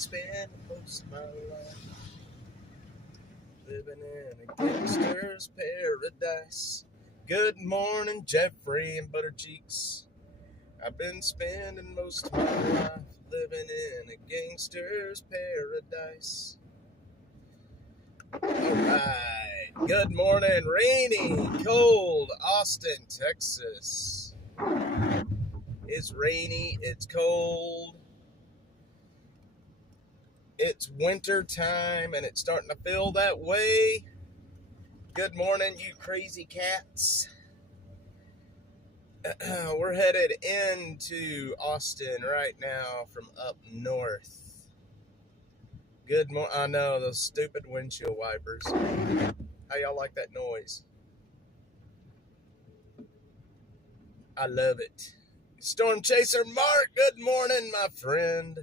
spend most of my life living in a gangster's paradise. Good morning, Jeffrey and Buttercheeks. I've been spending most of my life living in a gangster's paradise. Alright, good morning, rainy, cold, Austin, Texas. It's rainy, it's cold, it's winter time, and it's starting to feel that way. Good morning, you crazy cats. We're headed into Austin right now from up north. Good morning. I know, those stupid windshield wipers. How y'all like that noise? I love it. Storm Chaser Mark, good morning, my friend.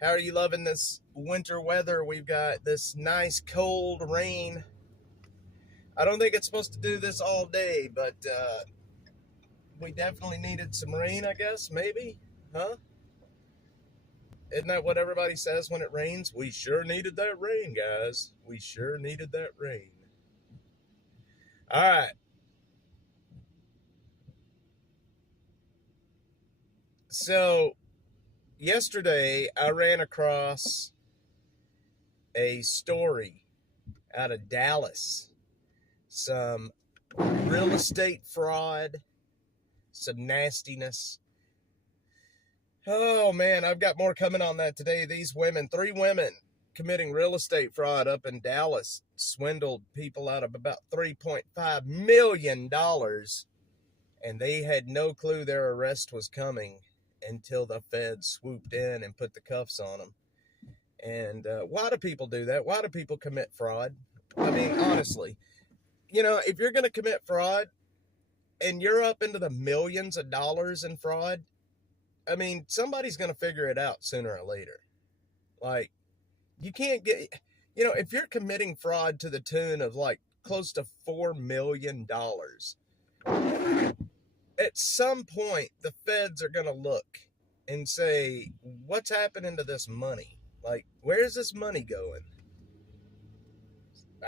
How are you loving this winter weather? We've got this nice cold rain. I don't think it's supposed to do this all day, but we definitely needed some rain, I guess, maybe, huh? Isn't that what everybody says when it rains? We sure needed that rain, guys. We sure needed that rain. All right. So, yesterday, I ran across a story out of Dallas. Some real estate fraud, some nastiness. Oh, man, I've got more coming on that today. These women, 3 women committing real estate fraud up in Dallas, swindled people out of about $3.5 million, and they had no clue their arrest was coming until the feds swooped in and put the cuffs on them. And why do people do that? Why do people commit fraud? I mean, honestly, you know, if you're going to commit fraud and you're up into the millions of dollars in fraud, I mean, somebody's going to figure it out sooner or later. Like, you can't get, you know, if you're committing fraud to the tune of like close to $4 million, at some point, the feds are going to look and say, what's happening to this money? Like, where's this money going?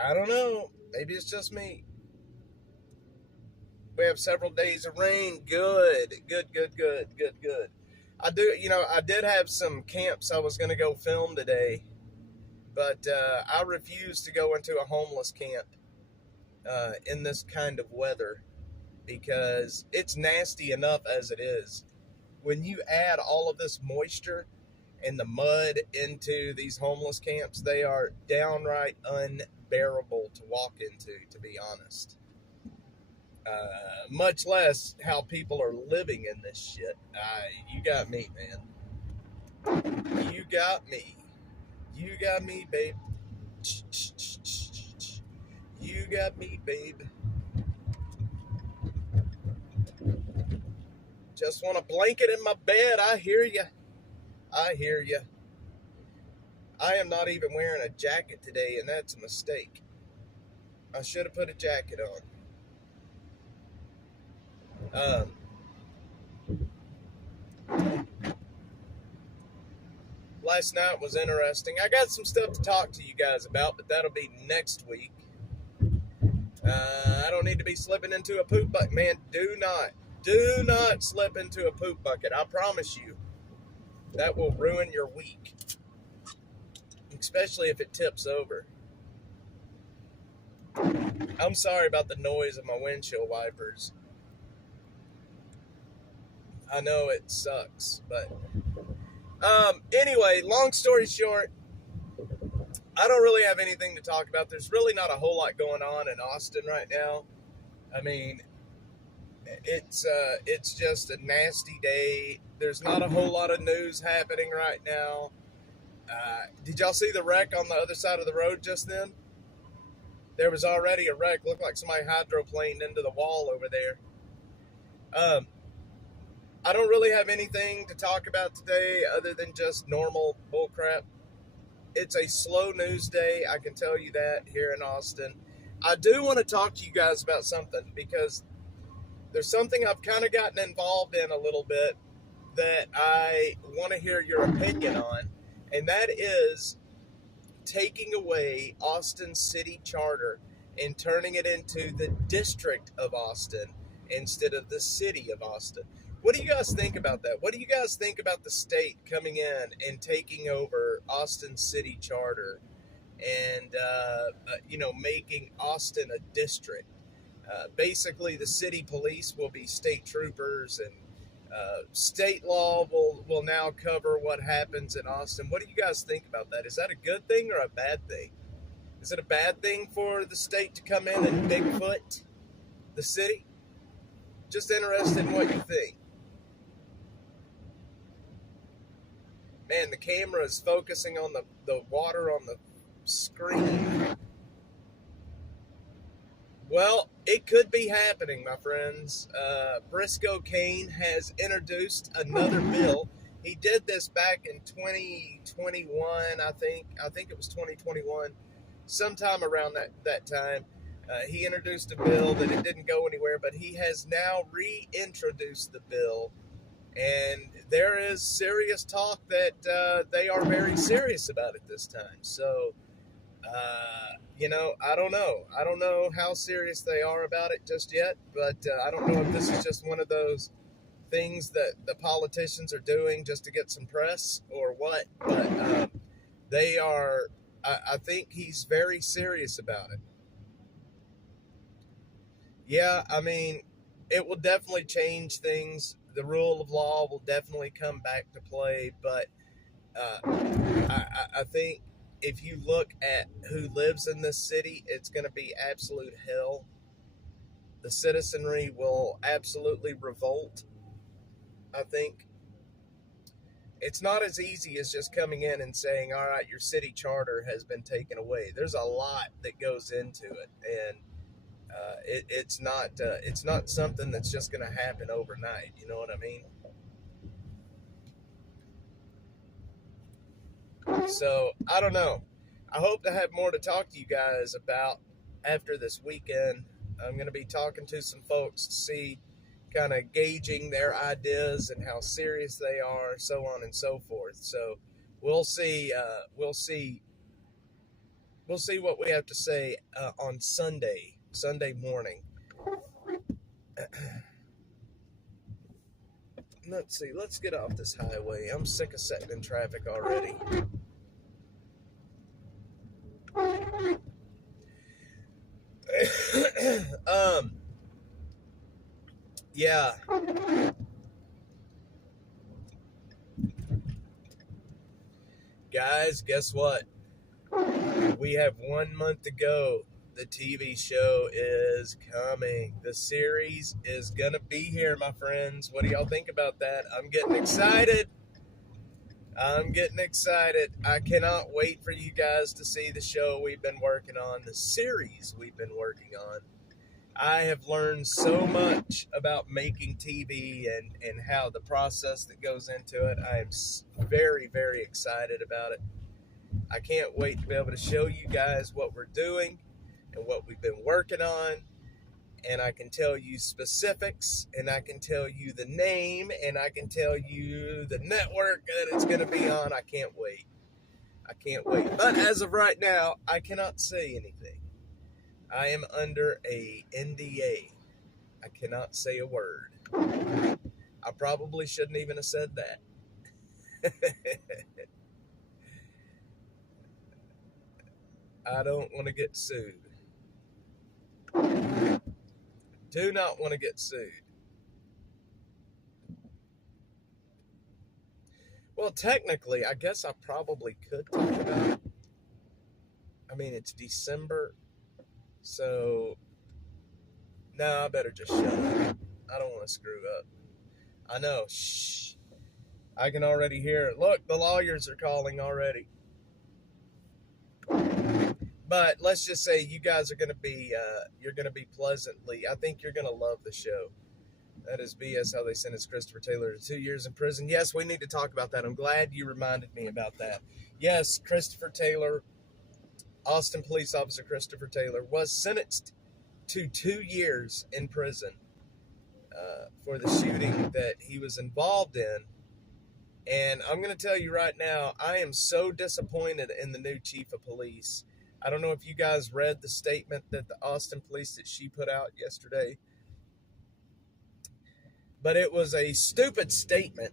I don't know. Maybe it's just me. We have several days of rain. Good. I did have some camps I was going to go film today, but I refuse to go into a homeless camp in this kind of weather because it's nasty enough as it is. When you add all of this moisture and the mud into these homeless camps, they are downright unbearable to walk into, to be honest. Much less how people are living in this shit. You got me, man. You got me. You got me, babe. You got me, babe. Just want a blanket in my bed. I hear you. I hear you. I am not even wearing a jacket today, and that's a mistake. I should have put a jacket on. Last night was interesting. I got some stuff to talk to you guys about, but that'll be next week. I don't need to be slipping into a poop bucket. Man, do not slip into a poop bucket. I promise you. That will ruin your week. Especially if it tips over. I'm sorry about the noise of my windshield wipers. I know it sucks, but anyway, long story short, I don't really have anything to talk about. There's really not a whole lot going on in Austin right now. I mean, it's just a nasty day. There's not a whole lot of news happening right now. Did y'all see the wreck on the other side of the road just then? There was already a wreck. Looked like somebody hydroplaned into the wall over there. I don't really have anything to talk about today other than just normal bullcrap. It's a slow news day, I can tell you that, here in Austin. I do want to talk to you guys about something because there's something I've kind of gotten involved in a little bit that I want to hear your opinion on. and that is taking away Austin's city charter and turning it into the district of Austin instead of the city of Austin. What do you guys think about that? What do you guys think about the state coming in and taking over Austin's city charter and, making Austin a district? Basically, the city police will be state troopers, and state law will now cover what happens in Austin. What do you guys think about that? Is that a good thing or a bad thing? Is it a bad thing for the state to come in and Bigfoot the city? Just interested in what you think. Man, the camera is focusing on the water on the screen. Well, it could be happening, my friends. Briscoe Cain has introduced another bill. He did this back in 2021, I think. I think it was 2021. Sometime around that time. He introduced a bill that it didn't go anywhere, but he has now reintroduced the bill. And there is serious talk that they are very serious about it this time. So, I don't know. I don't know how serious they are about it just yet, but I don't know if this is just one of those things that the politicians are doing just to get some press or what. But they are, I think he's very serious about it. Yeah, I mean, it will definitely change things. The rule of law will definitely come back to play, but I think if you look at who lives in this city, it's going to be absolute hell. The citizenry will absolutely revolt, I think. It's not as easy as just coming in and saying, all right, your city charter has been taken away. There's a lot that goes into it, and it's not something that's just going to happen overnight. You know what I mean? So, I don't know. I hope to have more to talk to you guys about after this weekend. I'm going to be talking to some folks to see, kind of gauging their ideas and how serious they are, so on and so forth. So, we'll see. We'll see what we have to say on Sunday morning. Let's see. Let's get off this highway. I'm sick of sitting in traffic already. Yeah. Guys, guess what? We have 1 month to go. The TV show is coming. The series is going to be here, my friends. What do y'all think about that? I'm getting excited. I cannot wait for you guys to see the show we've been working on, the series we've been working on. I have learned so much about making TV and how the process that goes into it. I am very, very excited about it. I can't wait to be able to show you guys what we're doing and what we've been working on. And I can tell you specifics, and I can tell you the name, and I can tell you the network that it's going to be on. I can't wait. But as of right now, I cannot say anything. I am under a NDA. I cannot say a word. I probably shouldn't even have said that. I don't want to get sued. Do not want to get sued. Well, technically, I guess I probably could talk about it. I mean, it's December, so no, I better just shut up. I don't want to screw up. I know. Shh. I can already hear it. Look, the lawyers are calling already. But let's just say you guys are going to be, you're going to be pleasantly, I think you're going to love the show. That is BS how they sentenced Christopher Taylor to 2 years in prison. Yes, we need to talk about that. I'm glad you reminded me about that. Yes, Christopher Taylor, Austin police officer Christopher Taylor, was sentenced to 2 years in prison for the shooting that he was involved in. And I'm going to tell you right now, I am so disappointed in the new chief of police. I don't know if you guys read the statement that the Austin police that she put out yesterday, but it was a stupid statement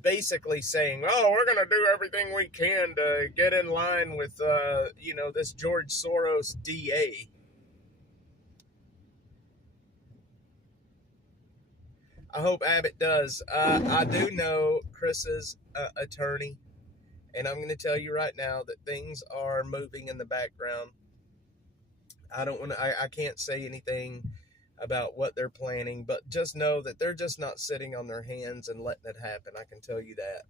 basically saying, oh, we're going to do everything we can to get in line with, this George Soros DA. I hope Abbott does. I do know Chris's attorney, and I'm going to tell you right now that things are moving in the background. I can't say anything about what they're planning, but just know that they're just not sitting on their hands and letting it happen. I can tell you that.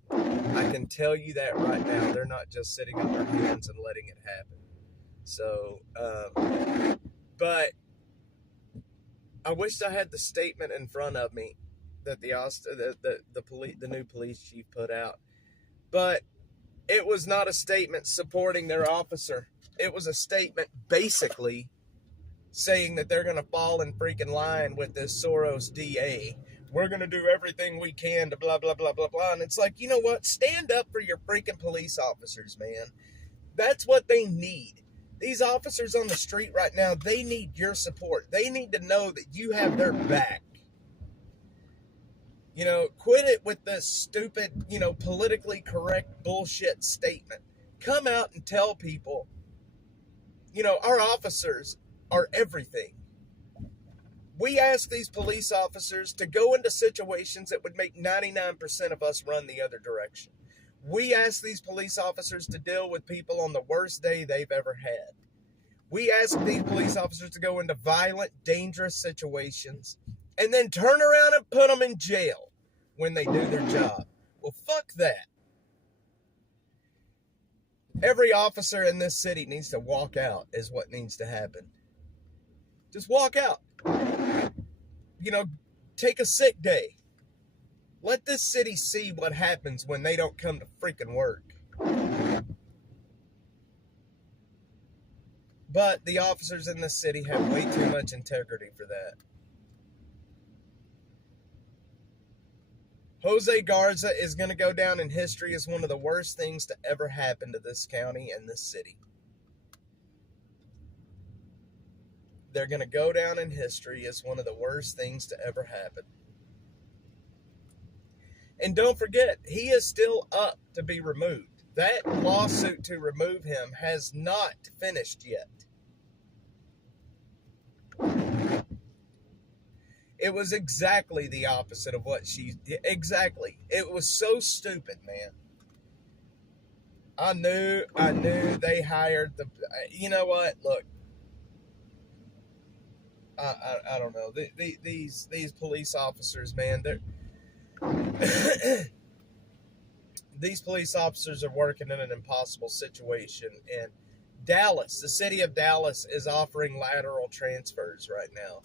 I can tell you that right now. They're not just sitting on their hands and letting it happen. So, but I wished I had the statement in front of me that the new police chief put out. But it was not a statement supporting their officer. It was a statement basically saying that they're going to fall in freaking line with this Soros DA. We're going to do everything we can to blah, blah, blah, blah, blah. And it's like, you know what? Stand up for your freaking police officers, man. That's what they need. These officers on the street right now, they need your support. They need to know that you have their back. Quit it with this stupid, politically correct bullshit statement. Come out and tell people, our officers are everything. We ask these police officers to go into situations that would make 99% of us run the other direction. We ask these police officers to deal with people on the worst day they've ever had. We ask these police officers to go into violent, dangerous situations and then turn around and put them in jail when they do their job. Well, fuck that. Every officer in this city needs to walk out is what needs to happen. Just walk out. Take a sick day. Let this city see what happens when they don't come to freaking work. But the officers in this city have way too much integrity for that. Jose Garza is going to go down in history as one of the worst things to ever happen to this county and this city. They're going to go down in history as one of the worst things to ever happen. And don't forget, he is still up to be removed. That lawsuit to remove him has not finished yet. It was exactly the opposite of what exactly. It was so stupid, man. I knew they hired you know what? Look, I don't know. These police officers, man, these police officers are working in an impossible situation. And Dallas, the city of Dallas, is offering lateral transfers right now.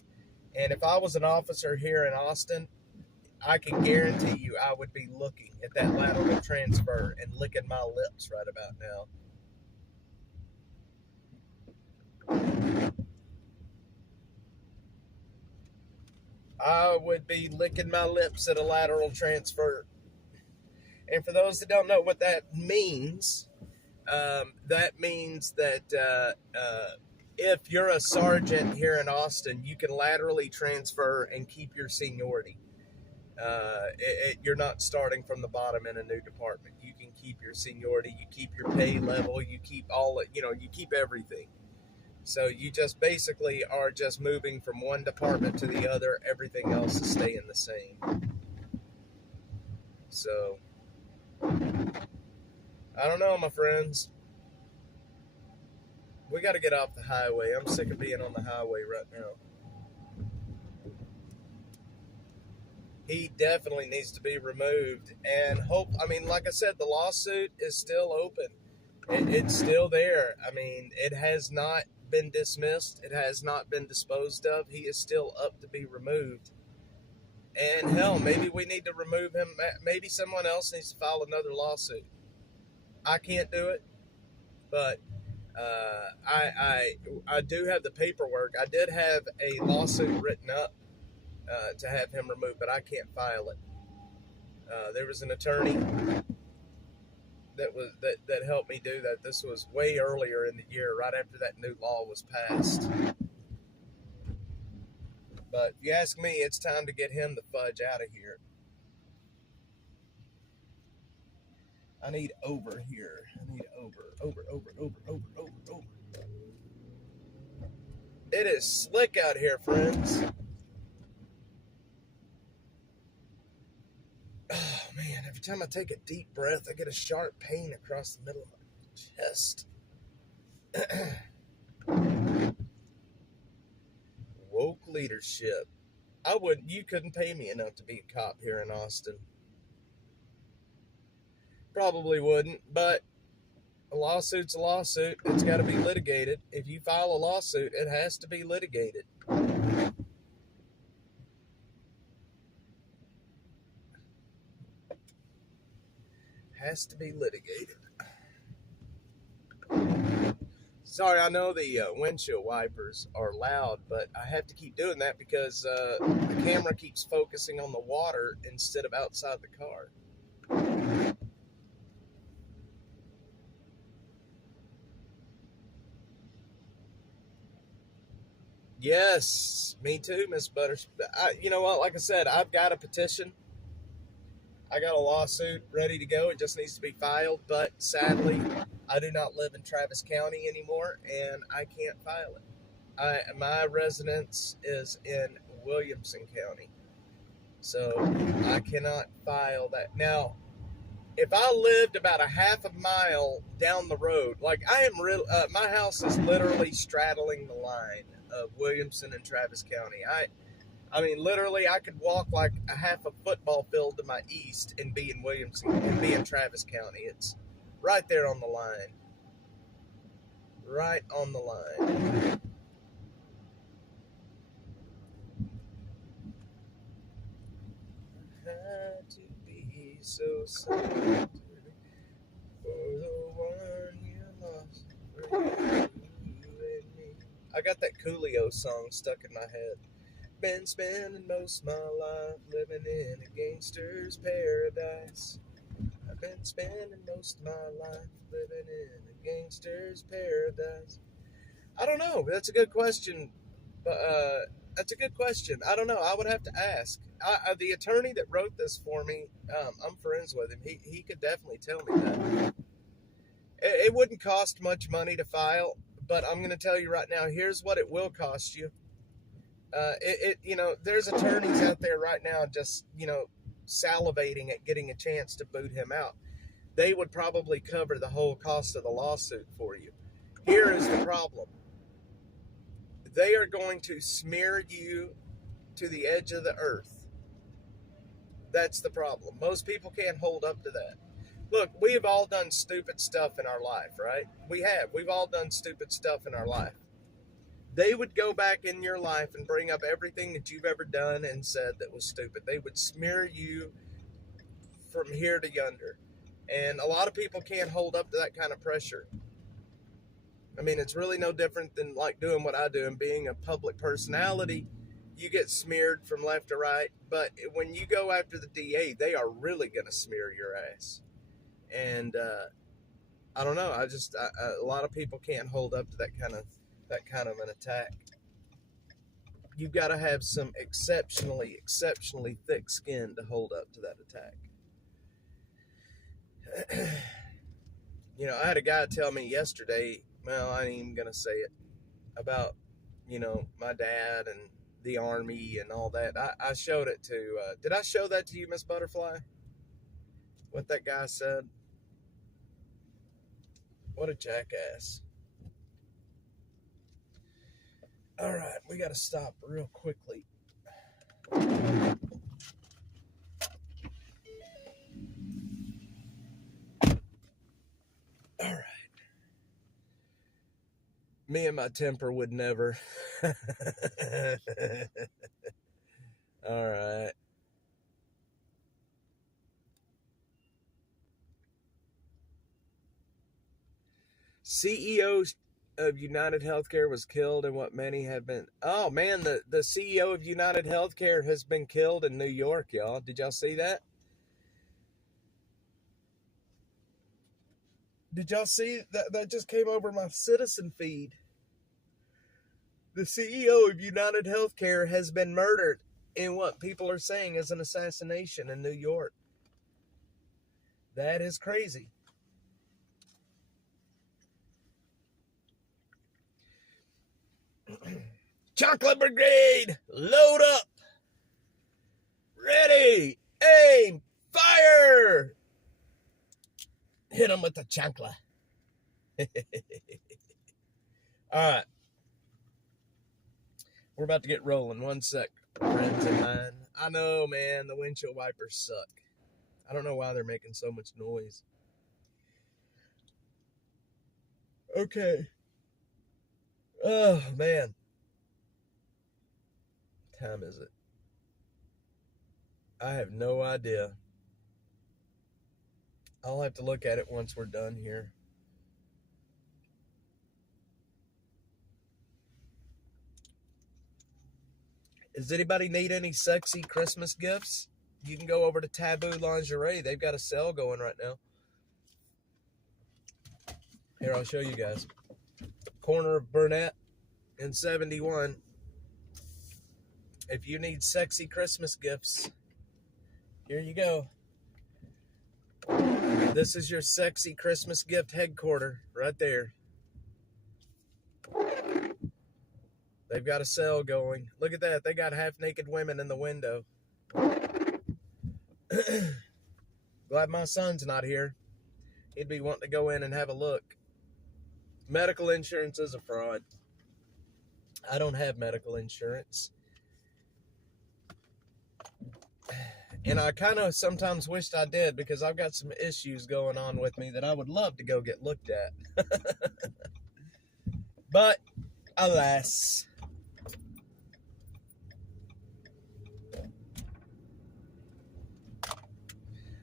And if I was an officer here in Austin, I can guarantee you I would be looking at that lateral transfer and licking my lips right about now. I would be licking my lips at a lateral transfer. And for those that don't know what that means that if you're a sergeant here in Austin, you can laterally transfer and keep your seniority. You're not starting from the bottom in a new department. You can keep your seniority, you keep your pay level, you keep you keep everything. So you just basically are just moving from one department to the other. Everything else is staying the same. So, I don't know, my friends. We got to get off the highway. I'm sick of being on the highway right now. He definitely needs to be removed. And like I said, the lawsuit is still open. It's still there. It has not been dismissed. It has not been disposed of. He is still up to be removed. And hell, maybe we need to remove him. Maybe someone else needs to file another lawsuit. I can't do it, but I do have the paperwork. I did have a lawsuit written up to have him removed, but I can't file it. There was an attorney that helped me do that. This was way earlier in the year, right after that new law was passed. But if you ask me, it's time to get him the fudge out of here. I need over here. I need over. It is slick out here, friends. Oh man, every time I take a deep breath, I get a sharp pain across the middle of my chest. Woke leadership. You couldn't pay me enough to be a cop here in Austin. Probably wouldn't, but a lawsuit's a lawsuit. It's got to be litigated. If you file a lawsuit, it has to be litigated. Has to be litigated. Sorry, I know the windshield wipers are loud, but I have to keep doing that because the camera keeps focusing on the water instead of outside the car. Yes, me too, Miss Butters. You know what? Like I said, I've got a petition. I got a lawsuit ready to go. It just needs to be filed, but sadly, I do not live in Travis County anymore, and I can't file it. My residence is in Williamson County, so I cannot file that. Now, if I lived about a half a mile down the road, like my house is literally straddling the line of Williamson and Travis County. I mean, literally, I could walk like a half a football field to my east and be in Williamson and be in Travis County. It's right there on the line. Right on the line. Had to be so sad for the one you lost. I got that Coolio song stuck in my head. Been spending most of my life living in a gangster's paradise. I've been spending most of my life living in a gangster's paradise. I don't know. That's a good question. But that's a good question. I don't know. I would have to ask. The attorney that wrote this for me, I'm friends with him. He could definitely tell me that. It wouldn't cost much money to file, but I'm going to tell you right now, here's what it will cost you. There's attorneys out there right now just, salivating at getting a chance to boot him out. They would probably cover the whole cost of the lawsuit for you. Here is the problem. They are going to smear you to the edge of the earth. That's the problem. Most people can't hold up to that. Look, we have all done stupid stuff in our life, right? We have. We've all done stupid stuff in our life. They would go back in your life and bring up everything that you've ever done and said that was stupid. They would smear you from here to yonder. And a lot of people can't hold up to that kind of pressure. I mean, it's really no different than like doing what I do and being a public personality. You get smeared from left to right. But when you go after the DA, they are really going to smear your ass. And I don't know. A lot of people can't hold up to that kind of an attack. You've got to have some exceptionally thick skin to hold up to that attack. I had a guy tell me yesterday, well, I ain't even going to say it, about, my dad and the Army and all that. I showed it to, did I show that to you, Miss Butterfly? What that guy said? What a jackass. All right, we got to stop real quickly. All right. Me and my temper would never. All right. CEO of United Healthcare was killed in what many have been. Oh man, the CEO of United Healthcare has been killed in New York, y'all. Did y'all see that? Did y'all see that? That just came over my Citizen feed. The CEO of United Healthcare has been murdered in what people are saying is an assassination in New York. That is crazy. Chocolate Brigade, load up. Ready, aim, fire. Hit them with the chancla. All right. We're about to get rolling. 1 sec, friends of mine. I know, man, the windshield wipers suck. I don't know why they're making so much noise. Okay. Oh, man. What time is it? I have no idea. I'll have to look at it once we're done here. Does anybody need any sexy Christmas gifts? You can go over to Taboo Lingerie. They've got a sale going right now. Here, I'll show you guys. Corner of Burnett and 71. If you need sexy Christmas gifts, here you go. This is your sexy Christmas gift headquarter right there. They've got a sale going. Look at that. They got half-naked women in the window. Glad my son's not here. He'd be wanting to go in and have a look. Medical insurance is a fraud. I don't have medical insurance. And I kind of sometimes wished I did because I've got some issues going on with me that I would love to go get looked at. But, alas.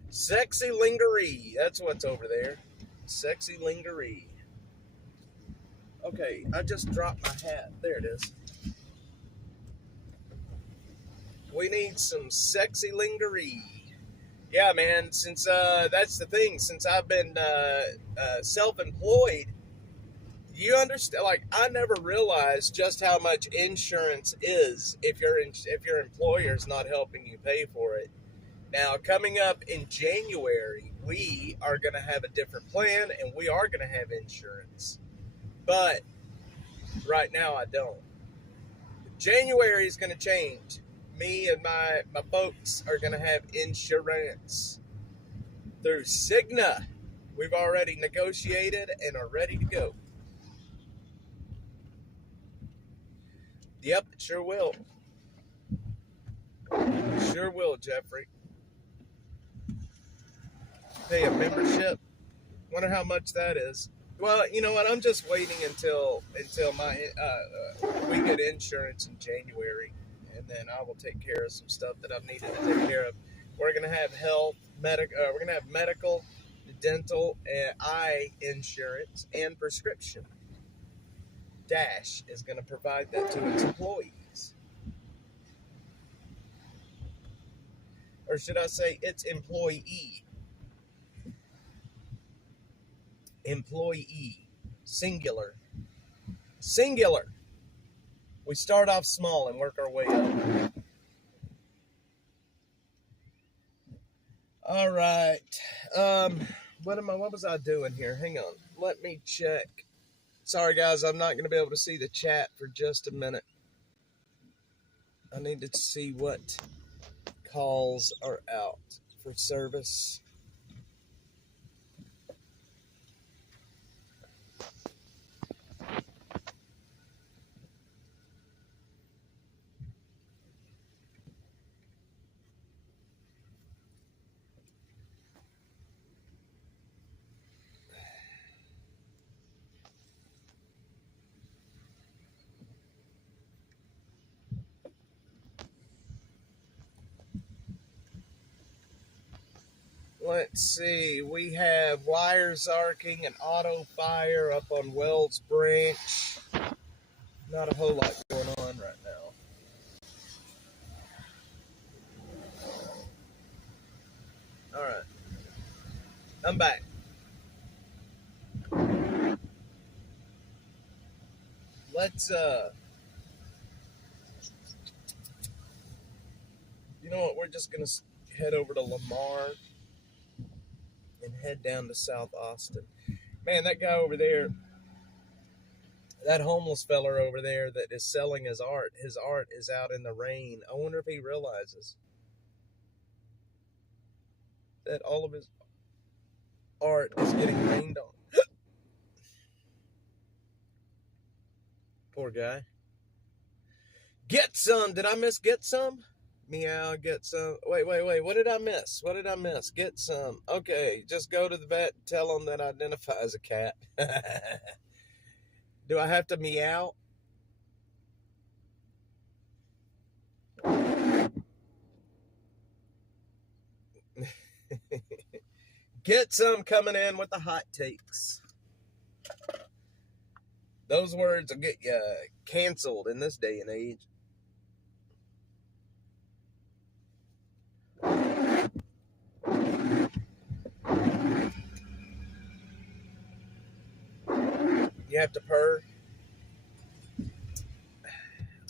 Sexy Lingerie. That's what's over there. Sexy Lingerie. Okay, I just dropped my hat. There it is. We need some sexy lingerie. Yeah, man, since that's the thing. Since I've been self-employed, you understand, like, I never realized just how much insurance is if your employer's not helping you pay for it. Now, coming up in January, we are going to have a different plan, and we are going to have insurance. But right now, I don't. January is going to change. Me and my folks are going to have insurance through Cigna. We've already negotiated and are ready to go. Yep, sure will. Sure will, Jeffrey. Pay a membership. Wonder how much that is. Well, you know what? I'm just waiting until my we get insurance in January, and then I will take care of some stuff that I've needed to take care of. We're gonna have we're gonna have medical, dental, and eye insurance, and prescription. Dash is gonna provide that to its employees, or should I say, its employee. Employee, singular. We start off small and work our way up. All right. What was I doing here? Hang on. Let me check. Sorry, guys, I'm not going to be able to see the chat for just a minute. I need to see what calls are out for service. Let's see. We have wires arcing and auto fire up on Wells Branch. Not a whole lot going on right now. All right. I'm back. let's you know what? We're just gonna head over to Lamar and head down to South Austin. Man, that guy over there, that homeless feller over there that is selling his art is out in the rain. I wonder if he realizes that all of his art is getting rained on. Poor guy. Get some. Did I miss get some? Meow, get some. Wait. What did I miss? Get some. Okay, just go to the vet and tell them that I identify as a cat. Do I have to meow? Get some coming in with the hot takes. Those words will get you canceled in this day and age. You have to purr.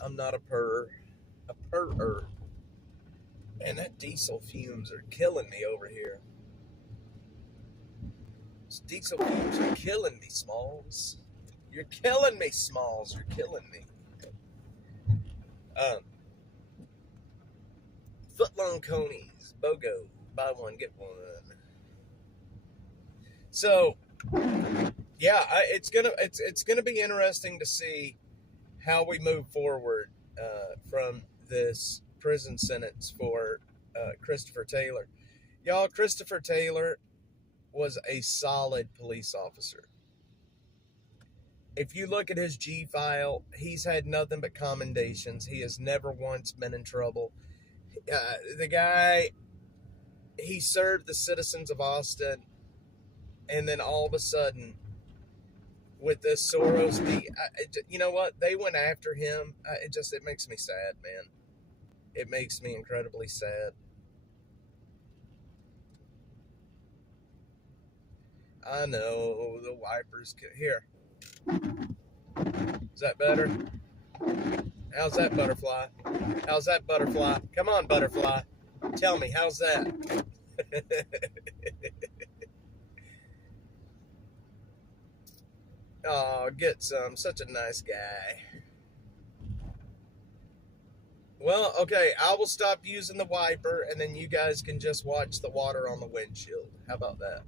I'm not a purrer. A purrer. Man, that diesel fumes are killing me over here. Those diesel fumes are killing me, Smalls. You're killing me, Smalls. You're killing me. Footlong conies, BOGO, buy one get one. So, yeah, it's gonna be interesting to see how we move forward from this prison sentence for Christopher Taylor. Y'all, Christopher Taylor was a solid police officer. If you look at his G file, he's had nothing but commendations. He has never once been in trouble. The guy, he served the citizens of Austin, and then all of a sudden, with this Soros, you know what? They went after him. It makes me sad, man. It makes me incredibly sad. I know the wipers. Here. Is that better? How's that, butterfly? How's that, butterfly? Come on, butterfly. Tell me, how's that? Oh, get some. Such a nice guy. Well, okay, I will stop using the wiper, and then you guys can just watch the water on the windshield. How about that?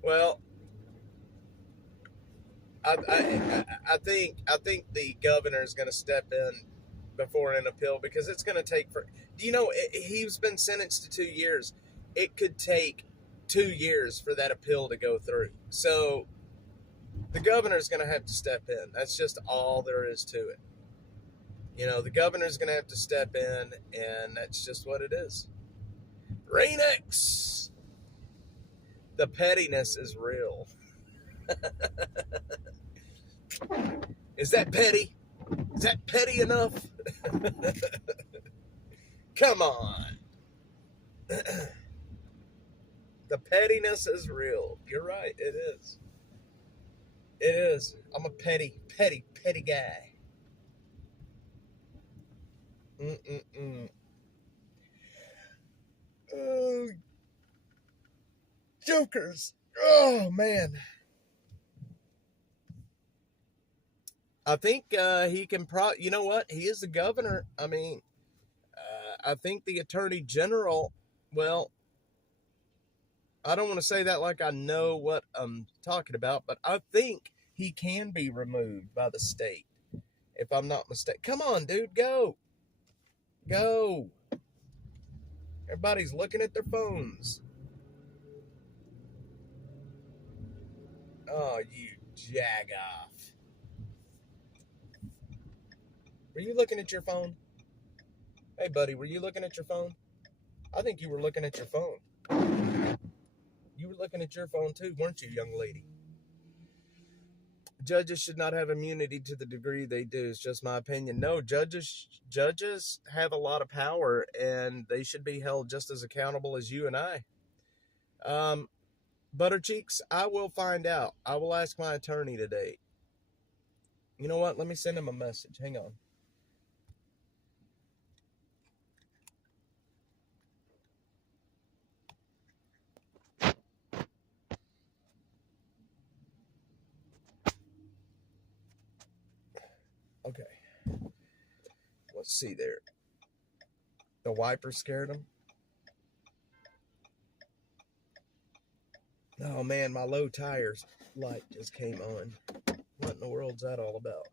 Well, I think the governor is going to step in before an appeal, because it's going to take for. Do you know he's been sentenced to 2 years? It could take 2 years for that appeal to go through. So the governor's going to have to step in. That's just all there is to it. You know, the governor's going to have to step in, and that's just what it is. Rain-X! The pettiness is real. Is that petty? Is that petty enough? Come on. The pettiness is real. You're right, it is. It is. I'm a petty guy. Oh, jokers. Oh, man. I think he can you know what? He is the governor. I mean, I think the attorney general, well, I don't want to say that like I know what I'm talking about, but I think he can be removed by the state, if I'm not mistaken. Come on, dude, go. Go. Everybody's looking at their phones. Oh, you jag-off. Were you looking at your phone? Hey, buddy, were you looking at your phone? I think you were looking at your phone. You were looking at your phone too, weren't you, young lady? Judges should not have immunity to the degree they do. It's just my opinion. No, judges have a lot of power, and they should be held just as accountable as you and I. Butter Cheeks, I will find out. I will ask my attorney today. You know what? Let me send him a message. Hang on. Okay. Let's see there. The wiper scared him. Oh man, my low tires light just came on. What in the world's that all about?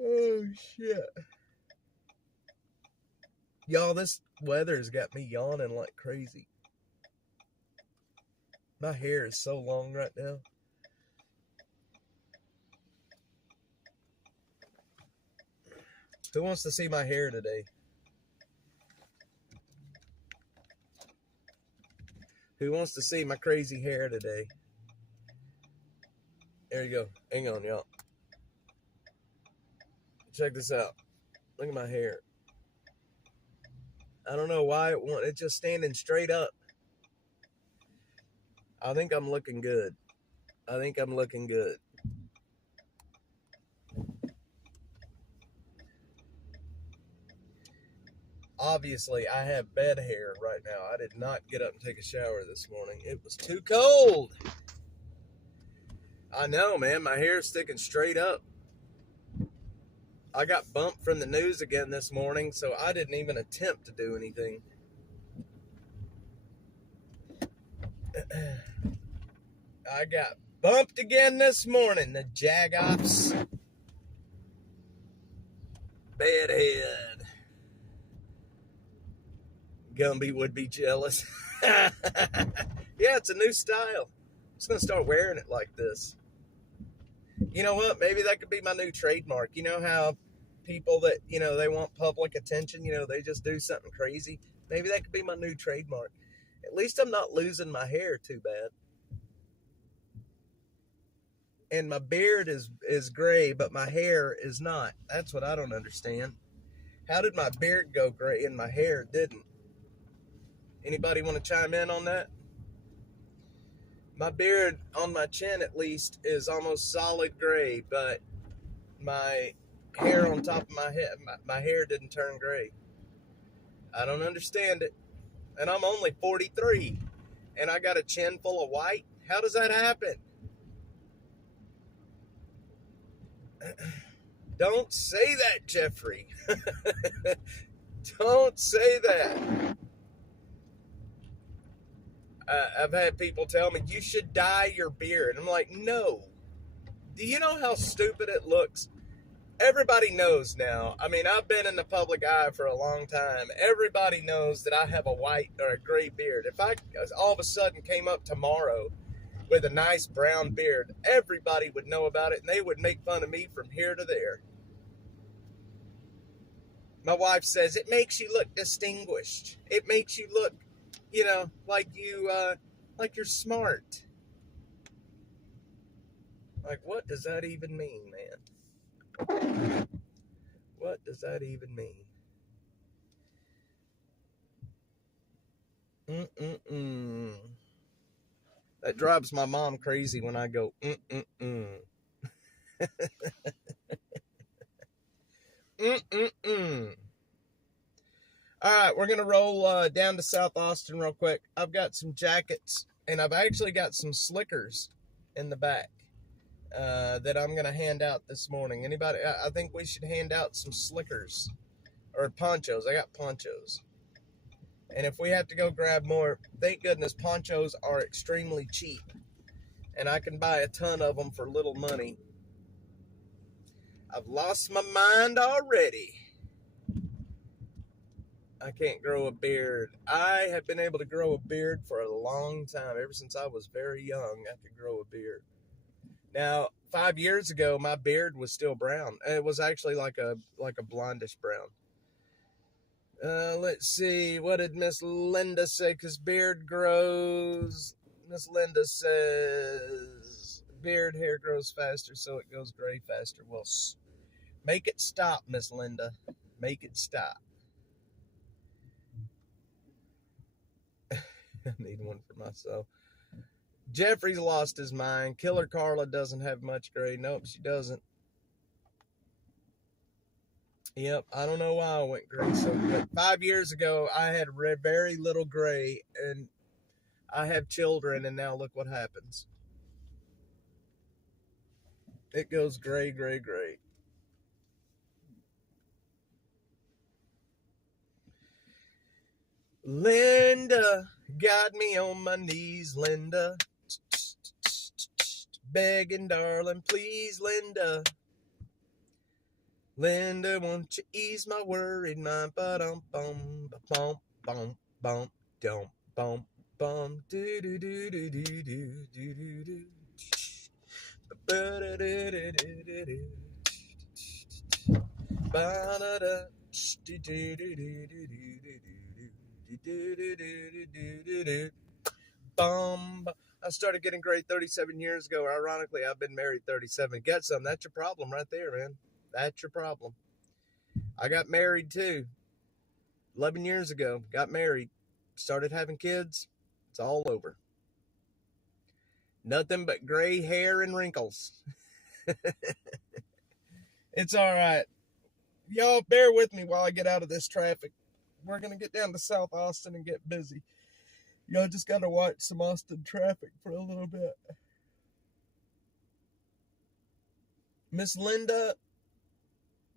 Oh shit. Y'all, this weather's got me yawning like crazy. My hair is so long right now. Who wants to see my hair today? Who wants to see my crazy hair today? There you go. Hang on, y'all. Check this out. Look at my hair. I don't know why it's just standing straight up. I think I'm looking good. I think I'm looking good. Obviously, I have bed hair right now. I did not get up and take a shower this morning. It was too cold. I know, man. My hair's sticking straight up. I got bumped from the news again this morning, so I didn't even attempt to do anything. I got bumped again this morning, the Jagoffs. Bedhead. Gumby would be jealous. Yeah, it's a new style. I'm just going to start wearing it like this. You know what? Maybe that could be my new trademark. You know how people that, they want public attention, they just do something crazy? Maybe that could be my new trademark. At least I'm not losing my hair too bad. And my beard is gray, but my hair is not. That's what I don't understand. How did my beard go gray and my hair didn't? Anybody want to chime in on that? My beard on my chin, at least, is almost solid gray, but my hair on top of my head, my hair didn't turn gray. I don't understand it. And I'm only 43, and I got a chin full of white. How does that happen? Don't say that, Jeffrey. Don't say that. I've had people tell me, you should dye your beard. I'm like, no. Do you know how stupid it looks? Everybody knows now. I mean, I've been in the public eye for a long time. Everybody knows that I have a white or a gray beard. If I all of a sudden came up tomorrow with a nice brown beard, everybody would know about it, and they would make fun of me from here to there. My wife says, it makes you look distinguished. It makes you look, like you're smart. Like, what does that even mean, man? What does that even mean? That drives my mom crazy when I go, All right, we're going to roll down to South Austin real quick. I've got some jackets, and I've actually got some slickers in the back that I'm going to hand out this morning. Anybody? I think we should hand out some slickers or ponchos. I got ponchos. And if we have to go grab more, thank goodness ponchos are extremely cheap. And I can buy a ton of them for little money. I've lost my mind already. I can't grow a beard. I have been able to grow a beard for a long time. Ever since I was very young, I could grow a beard. Now, 5 years ago, my beard was still brown. It was actually like a blondish brown. Let's see. What did Miss Linda say? Because beard grows. Miss Linda says beard hair grows faster, so it goes gray faster. Well, make it stop, Miss Linda. Make it stop. I need one for myself. Jeffrey's lost his mind. Killer Carla doesn't have much gray. Nope, she doesn't. Yep, I don't know why I went gray so good. 5 years ago, I had very little gray, and I have children, and now look what happens. It goes gray, gray, gray. Linda got me on my knees, Linda. Begging, darling, please, Linda. Linda, won't you ease my worried mind? Ba-dum, bum, bum, bum, bum, dum, bum, bum, do do do do do do do do do. I started getting gray 37 years ago. Ironically, I've been married 37. Get some. That's your problem right there, man. That's your problem. I got married too. 11 years ago. Got married. Started having kids. It's all over. Nothing but gray hair and wrinkles. It's all right. Y'all bear with me while I get out of this traffic. We're going to get down to South Austin and get busy. Y'all just got to watch some Austin traffic for a little bit. Miss Linda,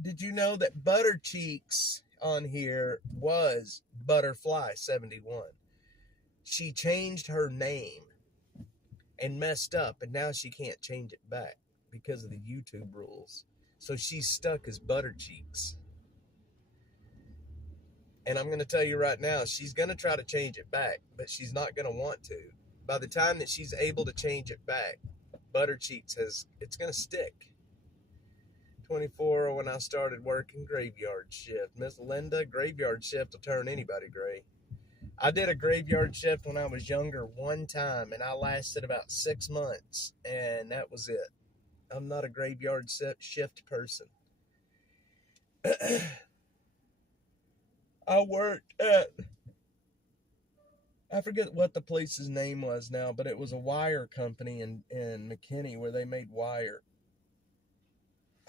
did you know that Butter Cheeks on here was Butterfly 71? She changed her name and messed up, and now she can't change it back because of the YouTube rules. So she's stuck as Butter Cheeks. And I'm going to tell you right now, she's going to try to change it back, but she's not going to want to. By the time that she's able to change it back, Butter Cheeks it's going to stick. 24 when I started working graveyard shift. Miss Linda, graveyard shift will turn anybody gray. I did a graveyard shift when I was younger one time, and I lasted about 6 months, and that was it. I'm not a graveyard shift person. I worked at, I forget what the place's name was now, but it was a wire company in McKinney where they made wire.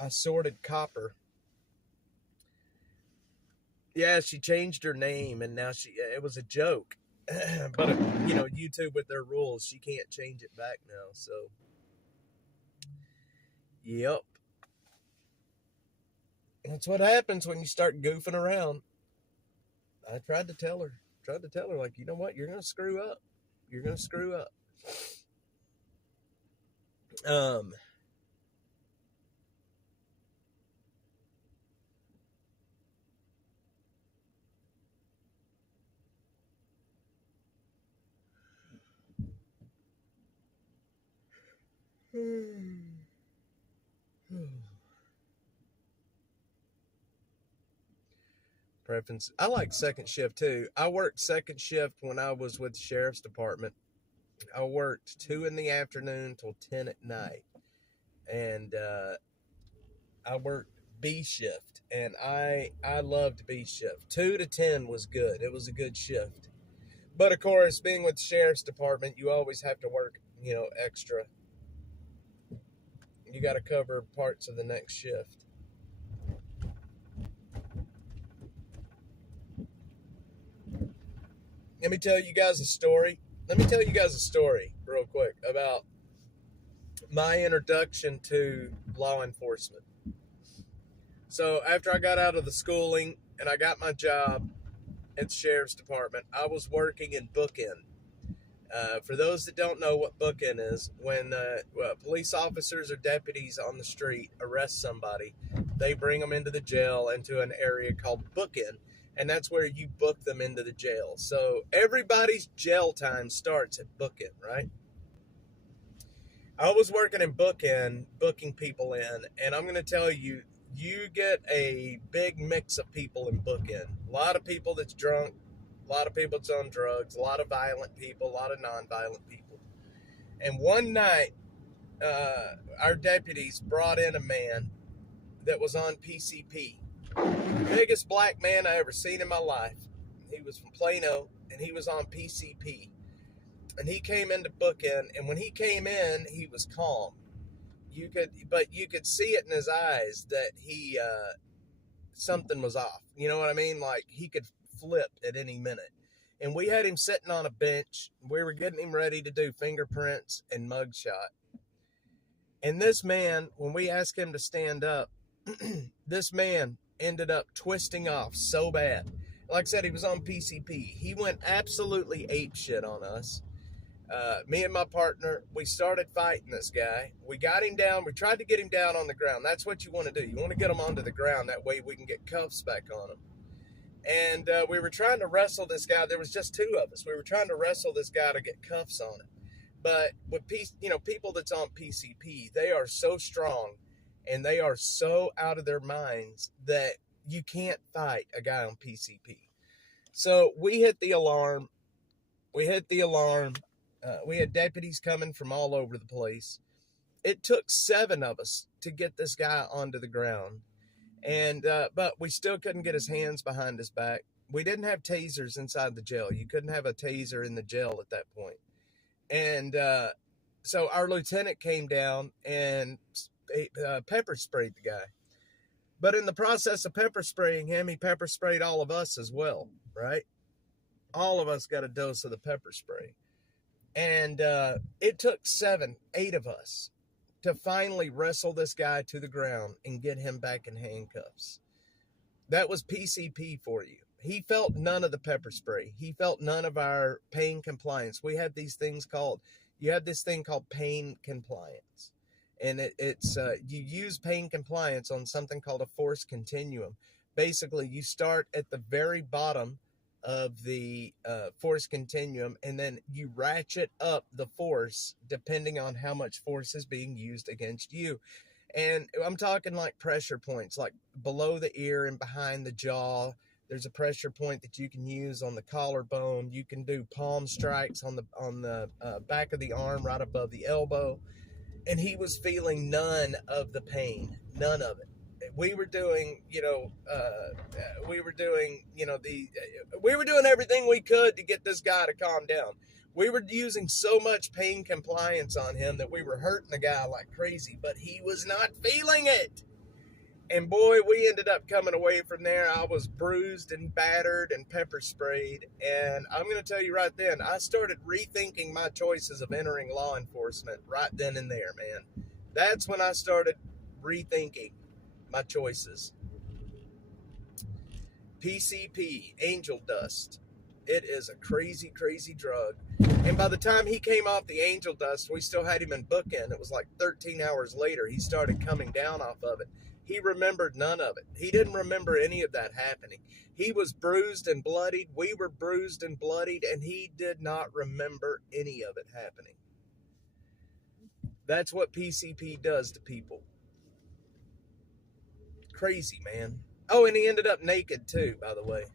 I sorted copper. Yeah, she changed her name, and now it was a joke. But, YouTube with their rules, she can't change it back now, so. Yep. That's what happens when you start goofing around. I tried to tell her, like, you know what? You're going to screw up. You're going to screw up. Preference. I like second shift too. I worked second shift when I was with the sheriff's department. I worked 2 in the afternoon till 10 at night, and I worked B shift, and I loved B shift. 2 to 10 was good. It was a good shift. But of course, being with the sheriff's department, you always have to work, extra. You got to cover parts of the next shift. Let me tell you guys a story real quick about my introduction to law enforcement. So after I got out of the schooling and I got my job at the sheriff's department, I was working in bookend. For those that don't know what bookend is, when police officers or deputies on the street arrest somebody, they bring them into the jail, into an area called bookend, and that's where you book them into the jail. So everybody's jail time starts at bookend, right? I was working in bookend, booking people in, and I'm going to tell you, you get a big mix of people in bookend. A lot of people that's drunk, a lot of people that's on drugs, a lot of violent people, a lot of non-violent people. And one night, our deputies brought in a man that was on PCP. Biggest black man I ever seen in my life. He was from Plano, and he was on PCP. And he came into booking, and when he came in, he was calm. But you could see it in his eyes that he something was off. You know what I mean? Like he could flip at any minute. And we had him sitting on a bench. We were getting him ready to do fingerprints and mugshot. And this man, when we asked him to stand up, this man ended up twisting off so bad. Like I said, he was on PCP. He went absolutely apeshit on us. Me and my partner, we started fighting this guy. We got him down. We tried to get him down on the ground. That's what you want to do. You want to get him onto the ground. That way we can get cuffs back on him. And we were trying to wrestle this guy. There was just two of us. We were trying to wrestle this guy to get cuffs on him. But with people that's on PCP, they are so strong and they are so out of their minds that you can't fight a guy on PCP. So we hit the alarm. We had deputies coming from all over the place. It took 7 of us to get this guy onto the ground. And but we still couldn't get his hands behind his back. We didn't have tasers inside the jail. You couldn't have a taser in the jail at that point. And so our lieutenant came down and pepper sprayed the guy. But in the process of pepper spraying him, he pepper sprayed all of us as well, right? All of us got a dose of the pepper spray. And it took 8 of us to finally wrestle this guy to the ground and get him back in handcuffs. That was PCP for you. He felt none of the pepper spray. He felt none of our pain compliance. We had these things called, you have this thing called pain compliance. And it's you use pain compliance on something called a force continuum. Basically, you start at the very bottom of the force continuum, and then you ratchet up the force depending on how much force is being used against you. And I'm talking like pressure points, like below the ear and behind the jaw. There's a pressure point that you can use on the collarbone. You can do palm strikes on the back of the arm right above the elbow. And he was feeling none of the pain, none of it. We were doing, we were doing everything we could to get this guy to calm down. We were using so much pain compliance on him that we were hurting the guy like crazy, but he was not feeling it. And boy, we ended up coming away from there. I was bruised and battered and pepper sprayed. And I'm going to tell you right then, I started rethinking my choices of entering law enforcement right then and there, man. That's when I started rethinking my choices. PCP, angel dust. It is a crazy, crazy drug. And by the time he came off the angel dust, we still had him in bookend. It was like 13 hours later, he started coming down off of it. He remembered none of it. He didn't remember any of that happening. He was bruised and bloodied. We were bruised and bloodied, and he did not remember any of it happening. That's what PCP does to people. Crazy, man. Oh, and he ended up naked too, by the way.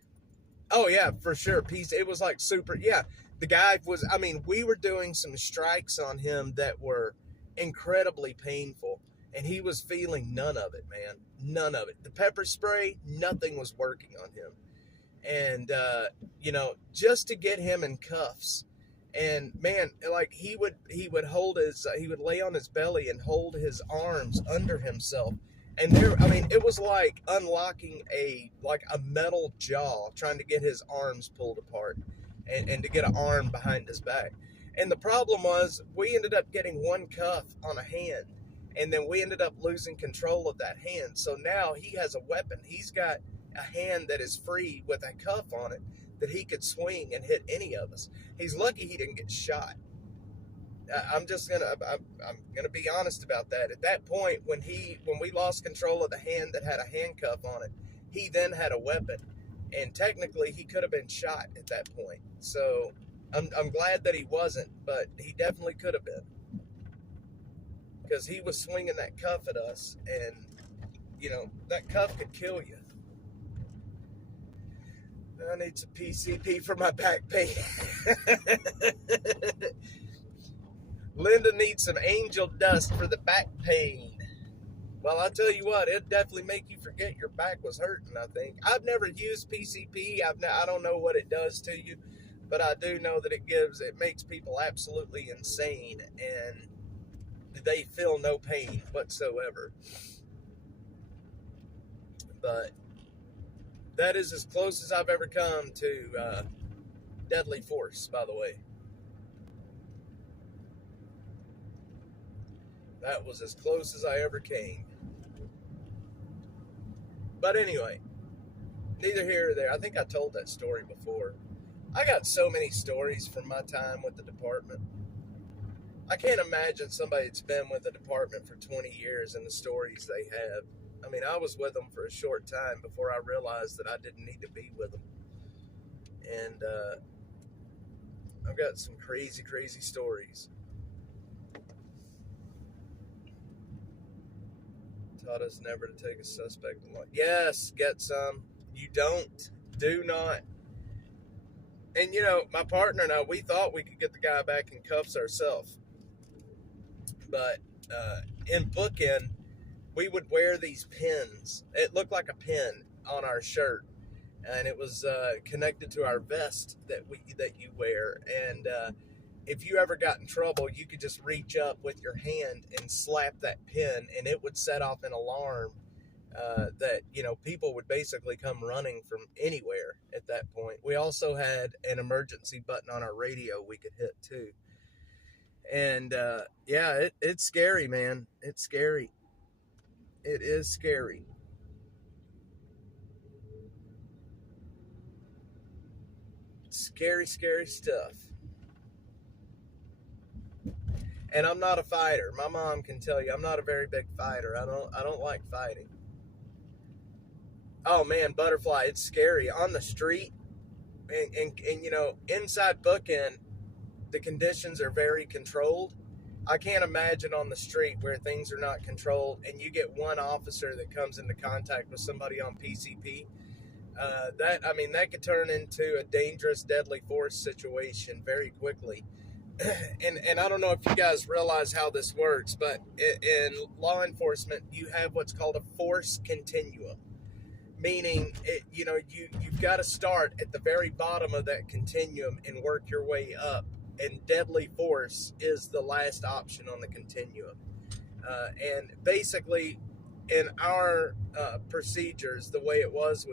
Oh, yeah, for sure. It was like super. Yeah, the guy was, we were doing some strikes on him that were incredibly painful. And he was feeling none of it, man. None of it. The pepper spray, nothing was working on him. And, just to get him in cuffs. And, man, like he would lay on his belly and hold his arms under himself. And it was like unlocking a metal jaw, trying to get his arms pulled apart and to get an arm behind his back. And the problem was we ended up getting one cuff on a hand. And then we ended up losing control of that hand. So now he has a weapon. He's got a hand that is free with a cuff on it that he could swing and hit any of us. He's lucky he didn't get shot. I'm gonna be honest about that. At that point, when we lost control of the hand that had a handcuff on it, he then had a weapon, and technically he could have been shot at that point. So I'm glad that he wasn't, but he definitely could have been. Because he was swinging that cuff at us, and, that cuff could kill you. I need some PCP for my back pain. Linda needs some angel dust for the back pain. Well, I'll tell you what, it'd definitely make you forget your back was hurting, I think. I've never used PCP. I don't know what it does to you. but I do know that it makes people absolutely insane, and they feel no pain whatsoever. But that is as close as I've ever come to deadly force, by the way. That was as close as I ever came. But anyway, neither here or there. I think I told that story before. I got so many stories from my time with the department. I can't imagine somebody that's been with the department for 20 years and the stories they have. I mean, I was with them for a short time before I realized that I didn't need to be with them. And I've got some crazy, crazy stories. Taught us never to take a suspect along. Yes, get some. You don't. Do not. And, you know, my partner and I, we thought we could get the guy back in cuffs ourselves. But in Bookend, we would wear these pins. It looked like a pin on our shirt. And it was connected to our vest that you wear. And if you ever got in trouble, you could just reach up with your hand and slap that pin, and it would set off an alarm that, you know, people would basically come running from anywhere at that point. We also had an emergency button on our radio we could hit too. And yeah, it's scary, man. It's scary. It is scary. Scary, scary stuff. And I'm not a fighter. My mom can tell you I'm not a very big fighter. I don't like fighting. Oh man, Butterfly, it's scary on the street, and you know, inside Bookend, the conditions are very controlled. I can't imagine on the street where things are not controlled, and you get one officer that comes into contact with somebody on PCP. That could turn into a dangerous, deadly force situation very quickly. And I don't know if you guys realize how this works, but in law enforcement, you have what's called a force continuum, meaning you've got to start at the very bottom of that continuum and work your way up. And deadly force is the last option on the continuum. And basically, in our procedures, the way it was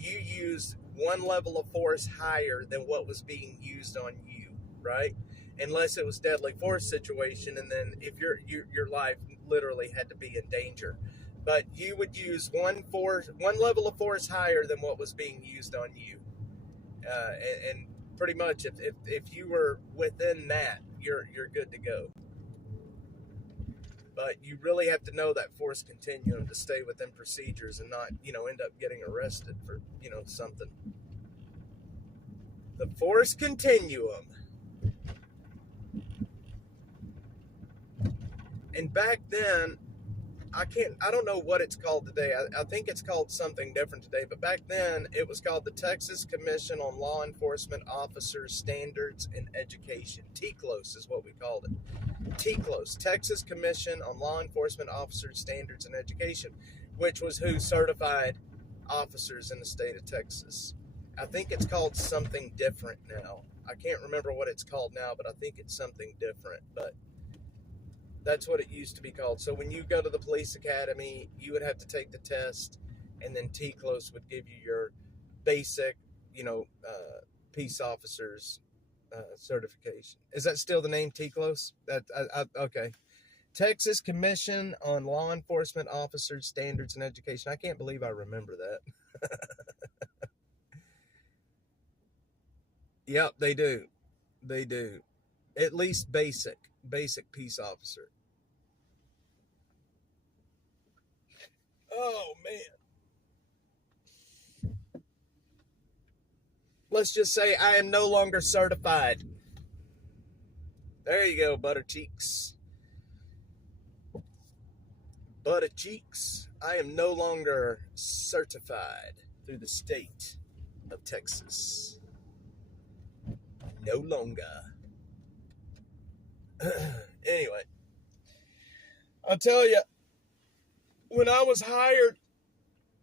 you used one level of force higher than what was being used on you, right? Unless it was deadly force situation, and then if your life literally had to be in danger. But you would use one level of force higher than what was being used on you, and pretty much if you were within that, you're good to go. But you really have to know that force continuum to stay within procedures and not, end up getting arrested for, something. The force continuum. And back then, I don't know what it's called today. I think it's called something different today, but back then it was called the Texas Commission on Law Enforcement Officers Standards and Education. TCLOS is what we called it. TCLOS, Texas Commission on Law Enforcement Officers Standards and Education, which was who certified officers in the state of Texas. I think it's called something different now. I can't remember what it's called now, but I think it's something different. But that's what it used to be called. So when you go to the police academy, you would have to take the test, and then TCLOS would give you your basic, peace officers certification. Is that still the name, TCLOS? Okay. Texas Commission on Law Enforcement Officers Standards and Education. I can't believe I remember that. Yep, they do. They do. At least basic peace officer. Oh, man. Let's just say I am no longer certified. There you go, butter cheeks. Butter cheeks. I am no longer certified through the state of Texas. No longer. Anyway, I'll tell you, when I was hired,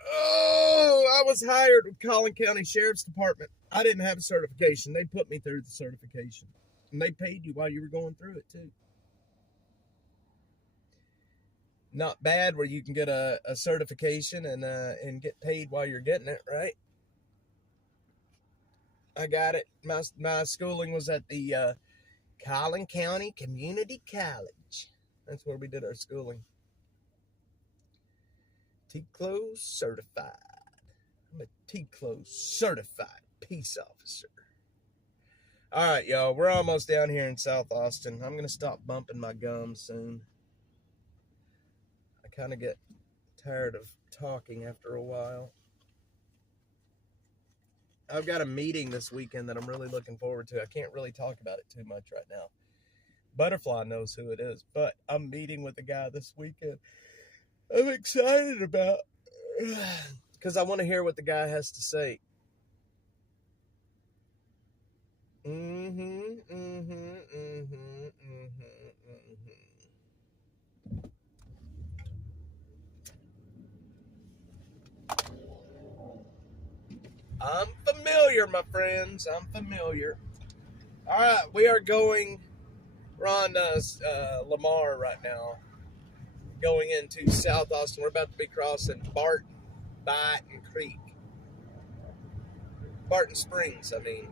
Oh, I was hired with Collin County Sheriff's Department. I didn't have a certification. They put me through the certification. And they paid you while you were going through it, too. Not bad where you can get a certification and get paid while you're getting it, right? I got it. My schooling was at the Collin County Community College. That's where we did our schooling. TCLOS certified. I'm a TCLOS certified peace officer. All right, y'all. We're almost down here in South Austin. I'm going to stop bumping my gums soon. I kind of get tired of talking after a while. I've got a meeting this weekend that I'm really looking forward to. I can't really talk about it too much right now. Butterfly knows who it is, but I'm meeting with a guy this weekend I'm excited about because I want to hear what the guy has to say. I'm familiar, my friends. I'm familiar. All right, we're on Lamar right now, going into South Austin. We're about to be crossing Barton Creek. Barton Springs, I mean.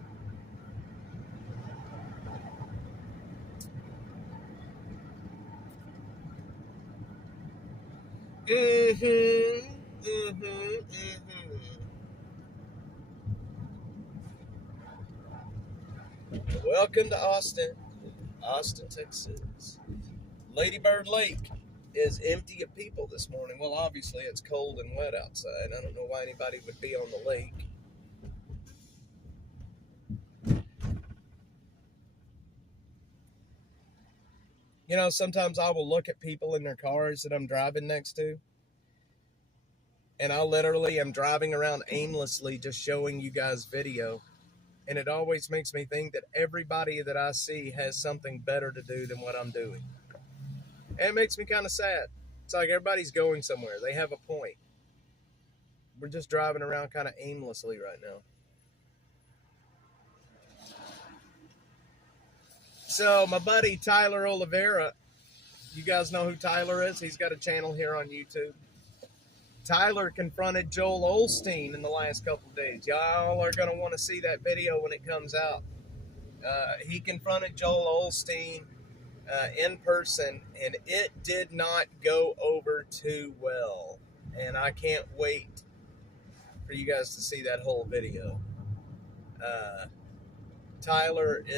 Welcome to Austin, Texas. Lady Bird Lake is empty of people this morning. Well, obviously it's cold and wet outside. I don't know why anybody would be on the lake. You know, sometimes I will look at people in their cars that I'm driving next to, and I literally am driving around aimlessly just showing you guys video. And it always makes me think that everybody that I see has something better to do than what I'm doing. And it makes me kind of sad. It's like everybody's going somewhere. They have a point. We're just driving around kind of aimlessly right now. So my buddy Tyler Oliveira, you guys know who Tyler is? He's got a channel here on YouTube. Tyler confronted Joel Osteen in the last couple of days. Y'all are going to want to see that video when it comes out. He confronted Joel Osteen in person, and it did not go over too well. And I can't wait for you guys to see that whole video. Tyler's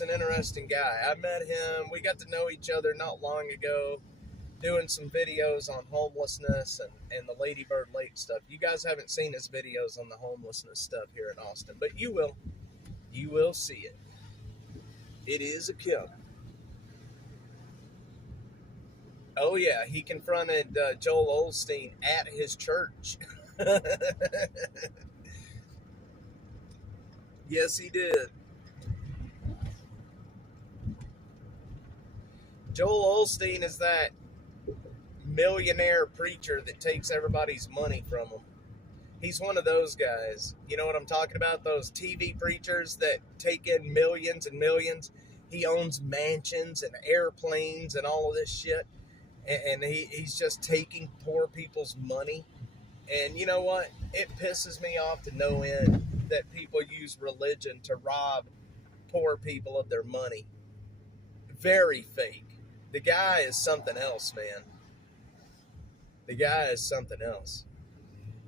an interesting guy. I met him. We got to know each other not long ago, doing some videos on homelessness and the Lady Bird Lake stuff. You guys haven't seen his videos on the homelessness stuff here in Austin, but you will. You will see it. It is a coming. Oh yeah, he confronted Joel Osteen at his church. Yes, he did. Joel Osteen is that millionaire preacher that takes everybody's money from them. He's one of those guys. You know what I'm talking about? Those TV preachers that take in millions and millions. He owns mansions and airplanes and all of this shit. And he's just taking poor people's money. And you know what? It pisses me off to no end that people use religion to rob poor people of their money. Very fake. The guy is something else, man. The guy is something else.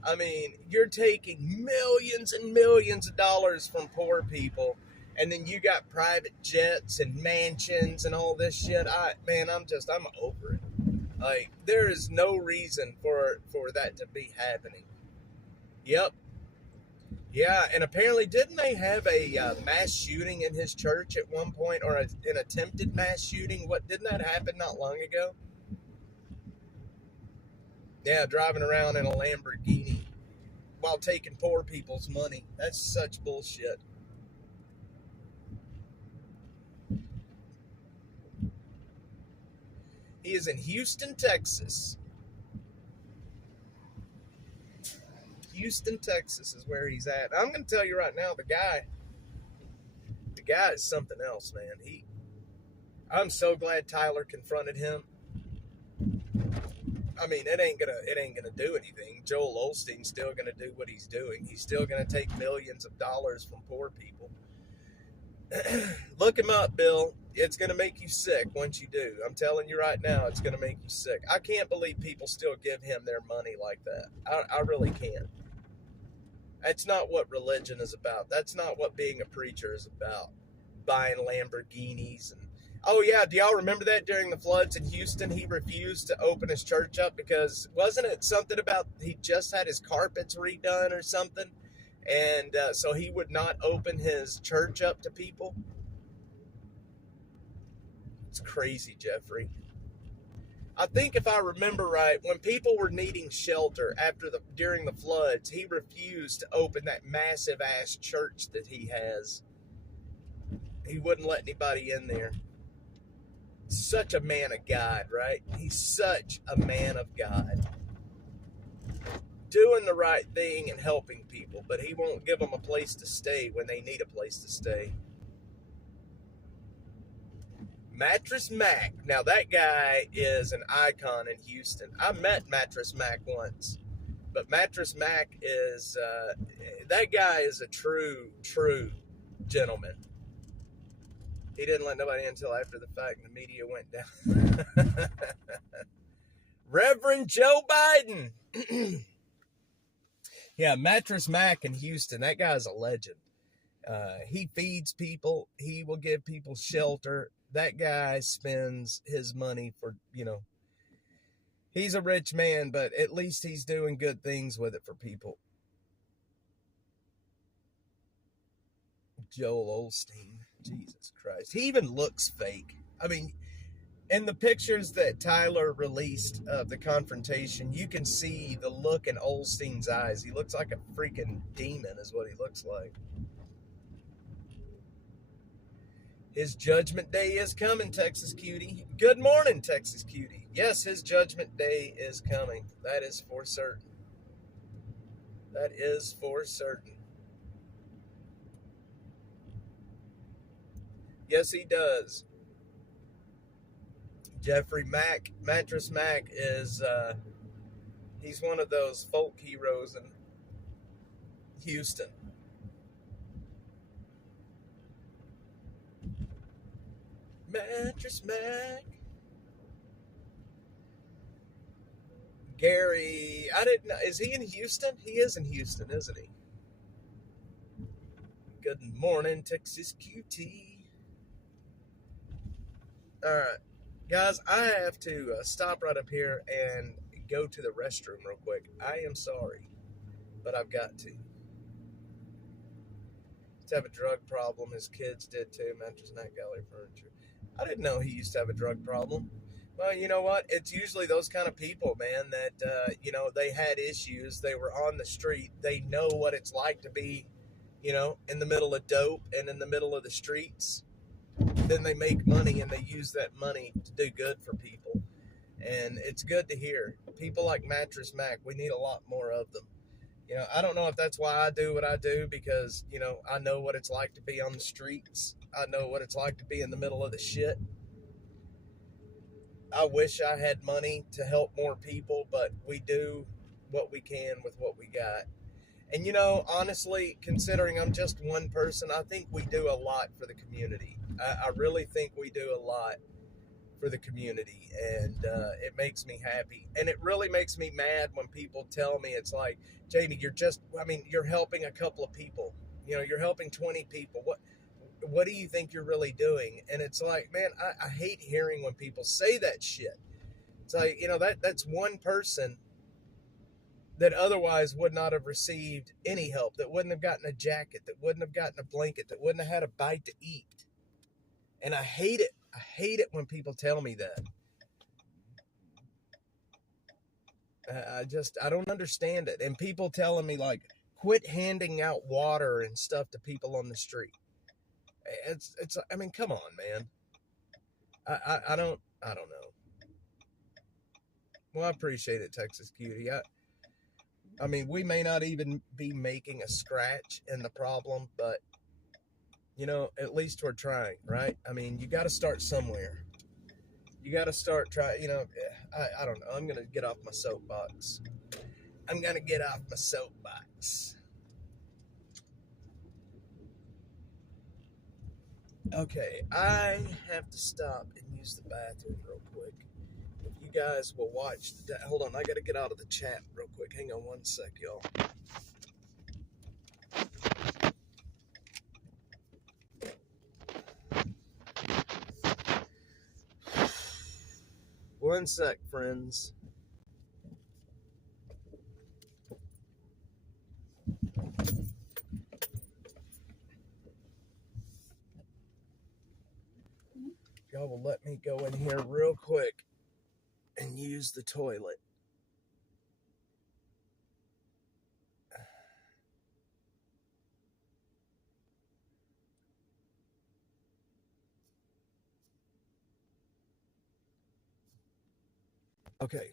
I mean, you're taking millions and millions of dollars from poor people, and then you got private jets and mansions and all this shit. I'm over it. Like, there is no reason for that to be happening. Yep. Yeah, and apparently didn't they have a mass shooting in his church at one point, or an attempted mass shooting? Didn't that happen not long ago? Yeah, driving around in a Lamborghini while taking poor people's money. That's such bullshit. He is in Houston, Texas. Houston, Texas is where he's at. I'm going to tell you right now, the guy is something else, man. I'm so glad Tyler confronted him. I mean, it ain't gonna do anything. Joel Osteen's still gonna do what he's doing. He's still gonna take millions of dollars from poor people. Look him up, Bill. It's gonna make you sick once you do. I'm telling you right now, it's gonna make you sick. I can't believe people still give him their money like that. I really can't. That's not what religion is about. That's not what being a preacher is about. Buying Lamborghinis and oh yeah, do y'all remember that during the floods in Houston? He refused to open his church up because wasn't it something about he just had his carpets redone or something, and so he would not open his church up to people. It's crazy, Jeffrey. I think if I remember right, when people were needing shelter during the floods, he refused to open that massive ass church that he has. He wouldn't let anybody in there. Such a man of God, right? He's such a man of God. Doing the right thing and helping people, but he won't give them a place to stay when they need a place to stay. Mattress Mac. Now that guy is an icon in Houston. I met Mattress Mac once, but Mattress Mac is, that guy is a true gentleman. He didn't let nobody in until after the fact and the media went down. Reverend Joe Biden. Yeah, Mattress Mac in Houston. That guy's a legend. He feeds people. He will give people shelter. That guy spends his money for, he's a rich man, but at least he's doing good things with it for people. Joel Osteen. Jesus Christ. He even looks fake. I mean, in the pictures that Tyler released of the confrontation, you can see the look in Osteen's eyes. He looks like a freaking demon is what he looks like. His judgment day is coming, Texas Cutie. Good morning, Texas Cutie. Yes, his judgment day is coming. That is for certain. That is for certain. Yes, he does. Jeffrey Mack, Mattress Mac is, he's one of those folk heroes in Houston. Mattress Mac. Gary, I didn't know, is he in Houston? He is in Houston, isn't he? Good morning, Texas QT. All right, guys, I have to stop right up here and go to the restroom real quick. I am sorry, but I've got to. Used to have a drug problem. His kids did too. Mattress Mac Gallery Furniture. I didn't know he used to have a drug problem. Well, you know what? It's usually those kind of people, man, that, they had issues. They were on the street. They know what it's like to be, in the middle of dope and in the middle of the streets. Then they make money and they use that money to do good for people. And it's good to hear. People like Mattress Mac, we need a lot more of them. I don't know if that's why I do what I do, because, I know what it's like to be on the streets. I know what it's like to be in the middle of the shit. I wish I had money to help more people, but we do what we can with what we got. And, honestly, considering I'm just one person, I think we do a lot for the community. I really think we do a lot for the community, and it makes me happy. And it really makes me mad when people tell me, it's like, Jamie, you're helping a couple of people. You're helping 20 people. What do you think you're really doing? And it's like, man, I hate hearing when people say that shit. It's like, that's one person that otherwise would not have received any help, that wouldn't have gotten a jacket, that wouldn't have gotten a blanket, that wouldn't have had a bite to eat. And I hate it. I hate it when people tell me that. I don't understand it. And people telling me, like, quit handing out water and stuff to people on the street. Come on, man. I don't know. Well, I appreciate it, Texas Cutie. I mean, we may not even be making a scratch in the problem, but, at least we're trying, right? I mean, you got to start somewhere. You got to start trying, I don't know. I'm going to get off my soapbox. Okay, I have to stop and use the bathroom real quick. If you guys will watch, hold on, I got to get out of the chat real quick. Hang on one sec, y'all. One sec, friends. Y'all will let me go in here real quick and use the toilet. Okay.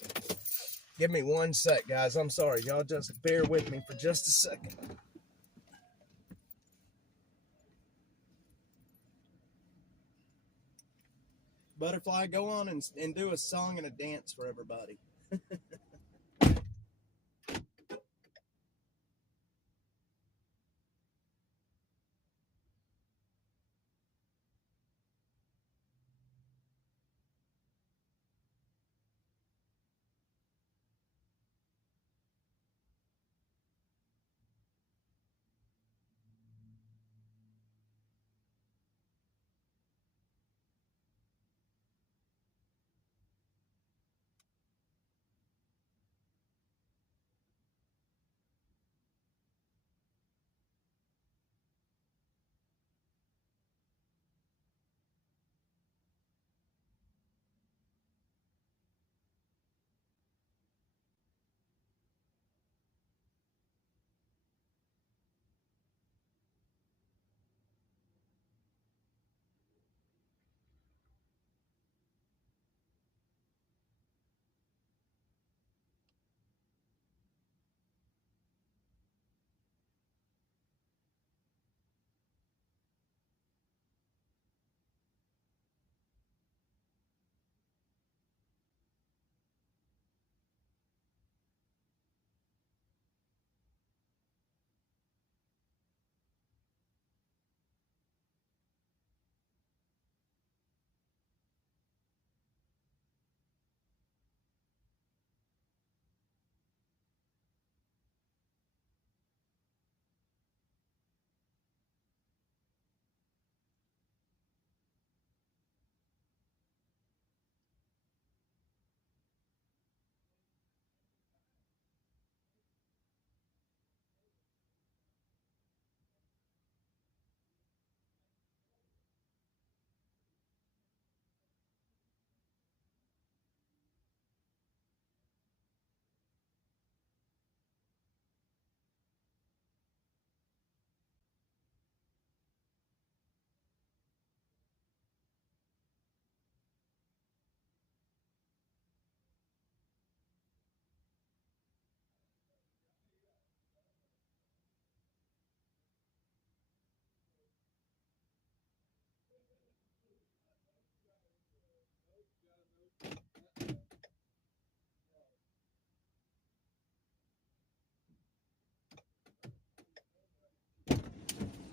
Give me one sec, guys. I'm sorry. Y'all just bear with me for just a second. Butterfly, go on and do a song and a dance for everybody.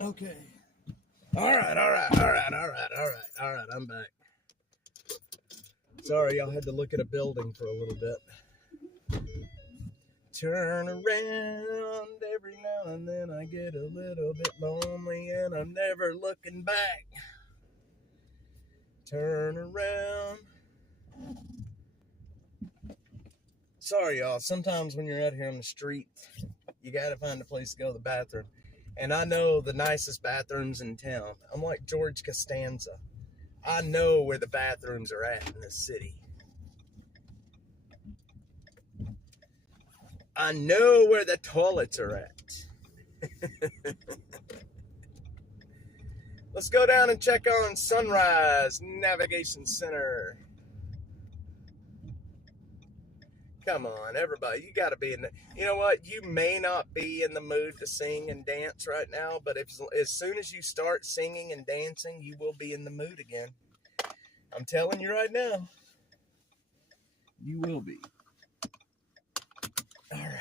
Okay. All right. I'm back. Sorry, y'all had to look at a building for a little bit. Turn around every now and then. I get a little bit lonely and I'm never looking back. Turn around. Sorry, y'all. Sometimes when you're out here on the street, you got to find a place to go to the bathroom. And I know the nicest bathrooms in town. I'm like George Costanza. I know where the bathrooms are at in this city. I know where the toilets are at. Let's go down and check on Sunrise Navigation Center. Come on, everybody. You got to be in the, you know what? You may not be in the mood to sing and dance right now, but as soon as you start singing and dancing, you will be in the mood again. I'm telling you right now. You will be. All right.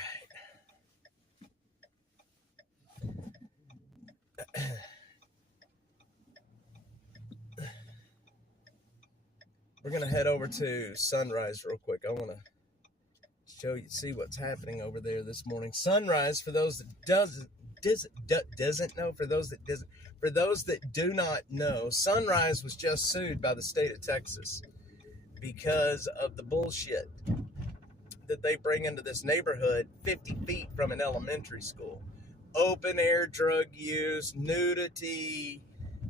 We're going to head over to Sunrise real quick. I want to see what's happening over there this morning. Sunrise, for those that doesn't know, for those that do not know, Sunrise was just sued by the state of Texas because of the bullshit that they bring into this neighborhood 50 feet from an elementary school. Open air drug use, nudity,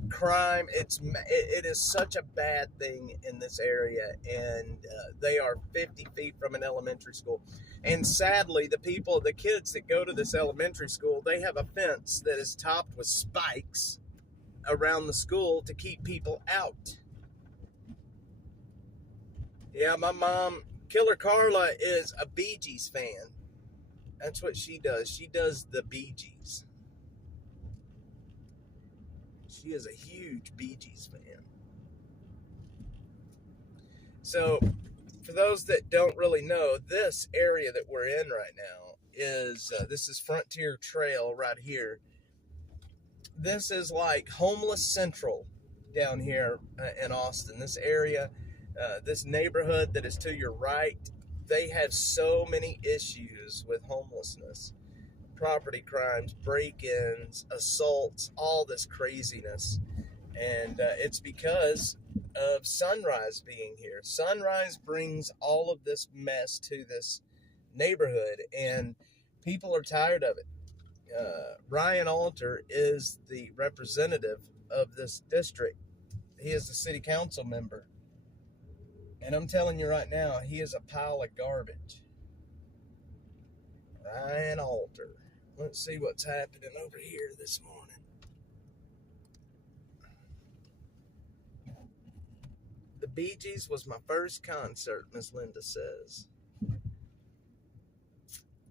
crime. It is such a bad thing in this area, and they are 50 feet from an elementary school. And sadly, the kids that go to this elementary school, they have a fence that is topped with spikes around the school to keep people out. Yeah, my mom, Killer Carla, is a Bee Gees fan. That's what she does. She does the Bee Gees. She is a huge Bee Gees fan. So, for those that don't really know, this area that we're in right now is, this is Frontier Trail right here. This is like homeless central down here in Austin. This area, this neighborhood that is to your right, they have so many issues with homelessness, property crimes, break-ins, assaults, all this craziness. And it's because of Sunrise being here. Sunrise brings all of this mess to this neighborhood, and people are tired of it. Ryan Alter is the representative of this district. He is the city council member. And I'm telling you right now, he is a pile of garbage. Ryan Alter. Let's see what's happening over here this morning. The Bee Gees was my first concert, Miss Linda says.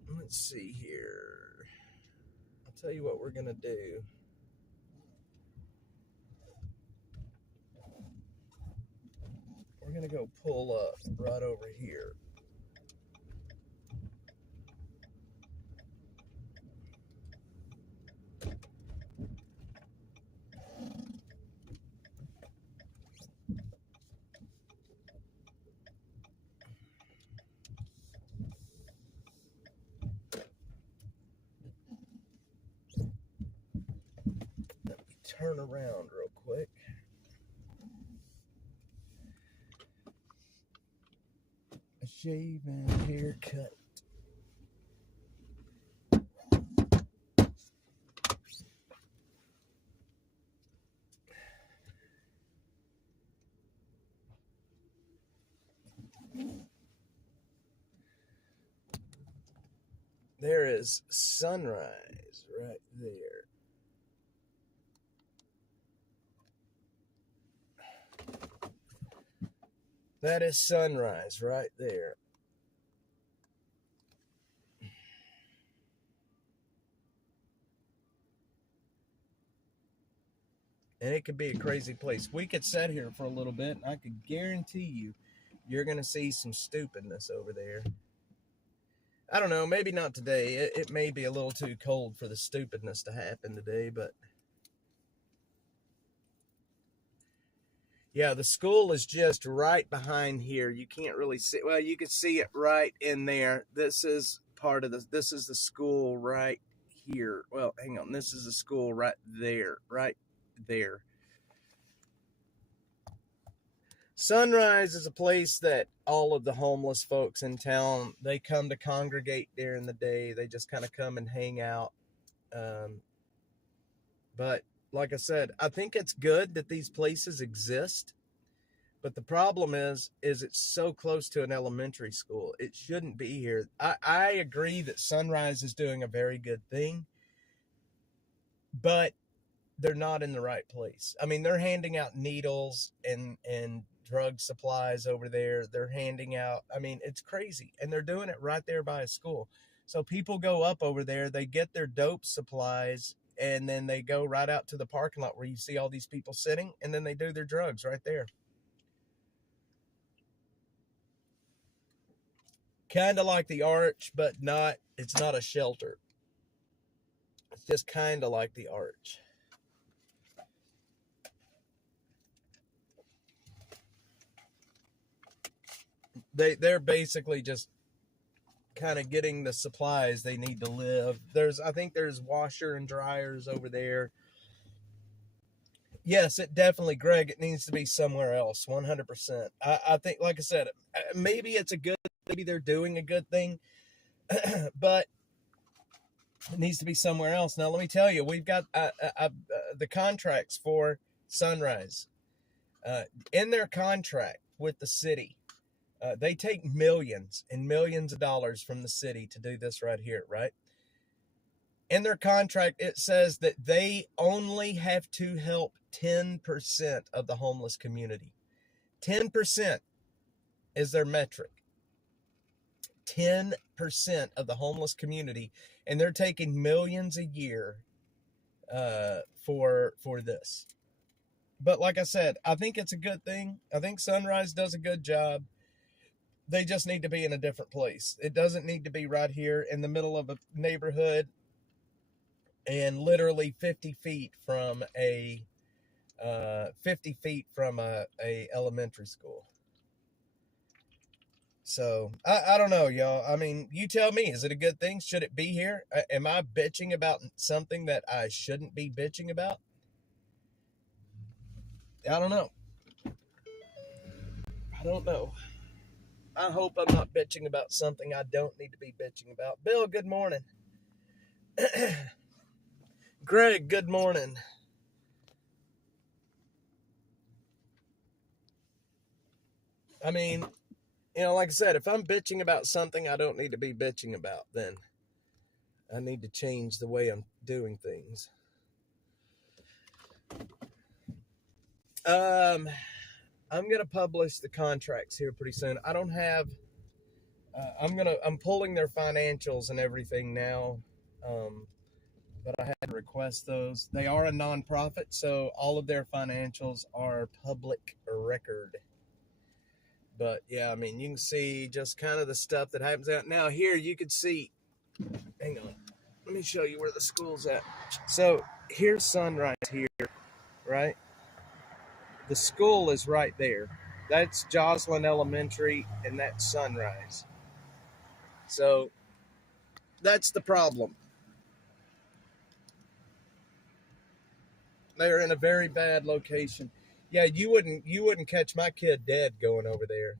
Let's see here. I'll tell you what we're going to do. We're going to go pull up right over here. Let me turn around real quick. A shave and haircut. There is Sunrise right there. That is Sunrise right there. And it could be a crazy place. We could sit here for a little bit, and I could guarantee you, you're going to see some stupidness over there. I don't know, maybe not today. It may be a little too cold for the stupidness to happen today, but yeah, the school is just right behind here. You can't really see, well, you can see it right in there. This is part of this is the school right here. Well, hang on, this is the school right there, right there. Sunrise is a place that all of the homeless folks in town, they come to congregate during the day. They just kind of come and hang out. But like I said, I think it's good that these places exist. But the problem is it's so close to an elementary school. It shouldn't be here. I agree that Sunrise is doing a very good thing, but they're not in the right place. I mean, they're handing out needles and drug supplies over there. They're handing out, I mean, it's crazy. And they're doing it right there by a school. So people go up over there, they get their dope supplies, and then they go right out to the parking lot where you see all these people sitting, and then they do their drugs right there. Kind of like the Arch, but not, it's not a shelter. It's just kind of like the Arch. They're basically just kind of getting the supplies they need to live. I think there's washer and dryers over there. Yes, it definitely, Greg, it needs to be somewhere else, 100%. I think, like I said, maybe it's a good, maybe they're doing a good thing, but it needs to be somewhere else. Now, let me tell you, we've got the contracts for Sunrise. In their contract with the city, they take millions and millions of dollars from the city to do this right here, right? In their contract, it says that they only have to help 10% of the homeless community. 10% is their metric. 10% of the homeless community, and they're taking millions a year for this. But like I said, I think it's a good thing. I think Sunrise does a good job. They just need to be in a different place. It doesn't need to be right here in the middle of a neighborhood and literally 50 feet from a elementary school. So I don't know, y'all. I mean, you tell me, is it a good thing? Should it be here? Am I bitching about something that I shouldn't be bitching about? I don't know. I don't know. I hope I'm not bitching about something I don't need to be bitching about. Bill, good morning. Greg, good morning. I mean, you know, like I said, if I'm bitching about something I don't need to be bitching about, then I need to change the way I'm doing things. I'm going to publish the contracts here pretty soon. I don't have, I'm pulling their financials and everything now. But I had to request those. They are a nonprofit, so all of their financials are public record. But yeah, I mean, you can see just kind of the stuff that happens out. Now here you can see, hang on, let me show you where the school's at. So here's Sunrise here, right? The school is right there. That's Joslyn Elementary, and that's Sunrise. So that's the problem. They're in a very bad location. Yeah, you wouldn't catch my kid dead going over there.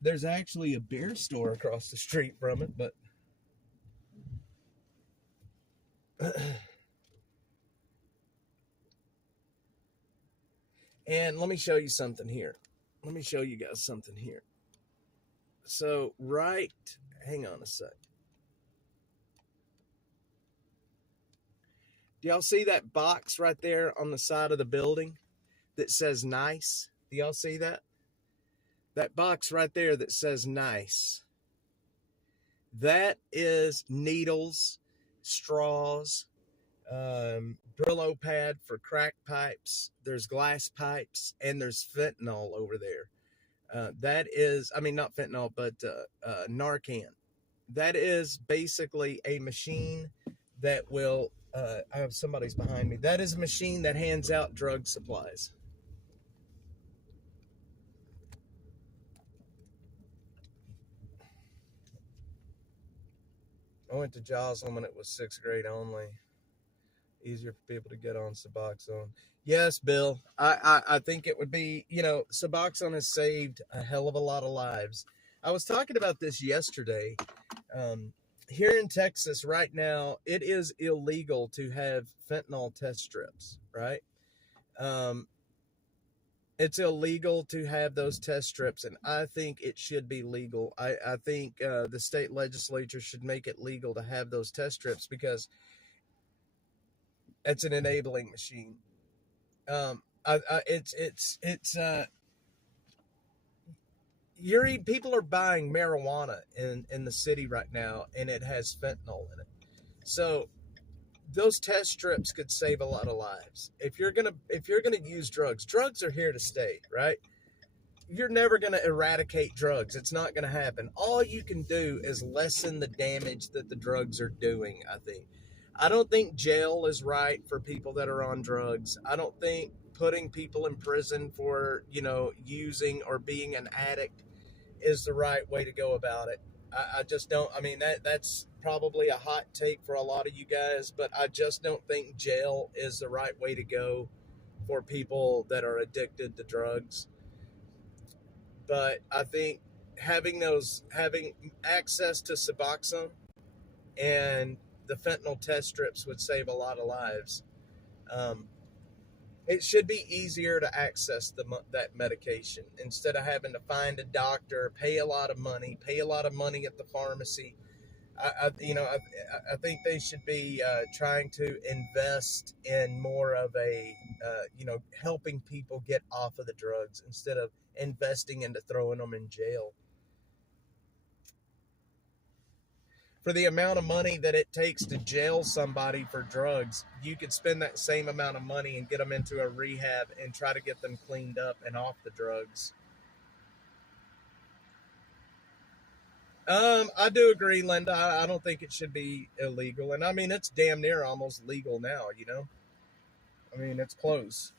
There's actually a beer store across the street from it, but and let me show you something here. Let me show you guys something here. So hang on a sec. Do y'all see that box right there on the side of the building that says nice? Do y'all see that? That box right there that says nice. That is needles, straws, Brillo pad for crack pipes. There's glass pipes, and there's fentanyl over there. That is, I mean, not fentanyl, but Narcan. That is basically a machine that will, I have somebody's behind me. That is a machine that hands out drug supplies. I went to Joslyn when it was 6th grade only. Easier for people to get on Suboxone. Yes, Bill. I think it would be, you know, Suboxone has saved a hell of a lot of lives. I was talking about this yesterday. Here in Texas right now, it is illegal to have fentanyl test strips, right? It's illegal to have those test strips, and I think it should be legal. I think the state legislature should make it legal to have those test strips, because It's an enabling machine. It's people are buying marijuana in the city right now, and it has fentanyl in it. So those test strips could save a lot of lives. If you're gonna use drugs, drugs are here to stay, right? You're never gonna eradicate drugs. It's not gonna happen. All you can do is lessen the damage that the drugs are doing, I think. I don't think jail is right for people that are on drugs. I don't think putting people in prison for, using or being an addict is the right way to go about it. I just don't. I mean, that's probably a hot take for a lot of you guys, but I just don't think jail is the right way to go for people that are addicted to drugs. But I think having access to Suboxone and the fentanyl test strips would save a lot of lives. Um, it should be easier to access that medication instead of having to find a doctor, pay a lot of money at the pharmacy. I think they should be trying to invest in more of a, helping people get off of the drugs instead of investing into throwing them in jail. For the amount of money that it takes to jail somebody for drugs, you could spend that same amount of money and get them into a rehab and try to get them cleaned up and off the drugs. I do agree, Linda. I don't think it should be illegal. And I mean, it's damn near almost legal now, I mean, it's close.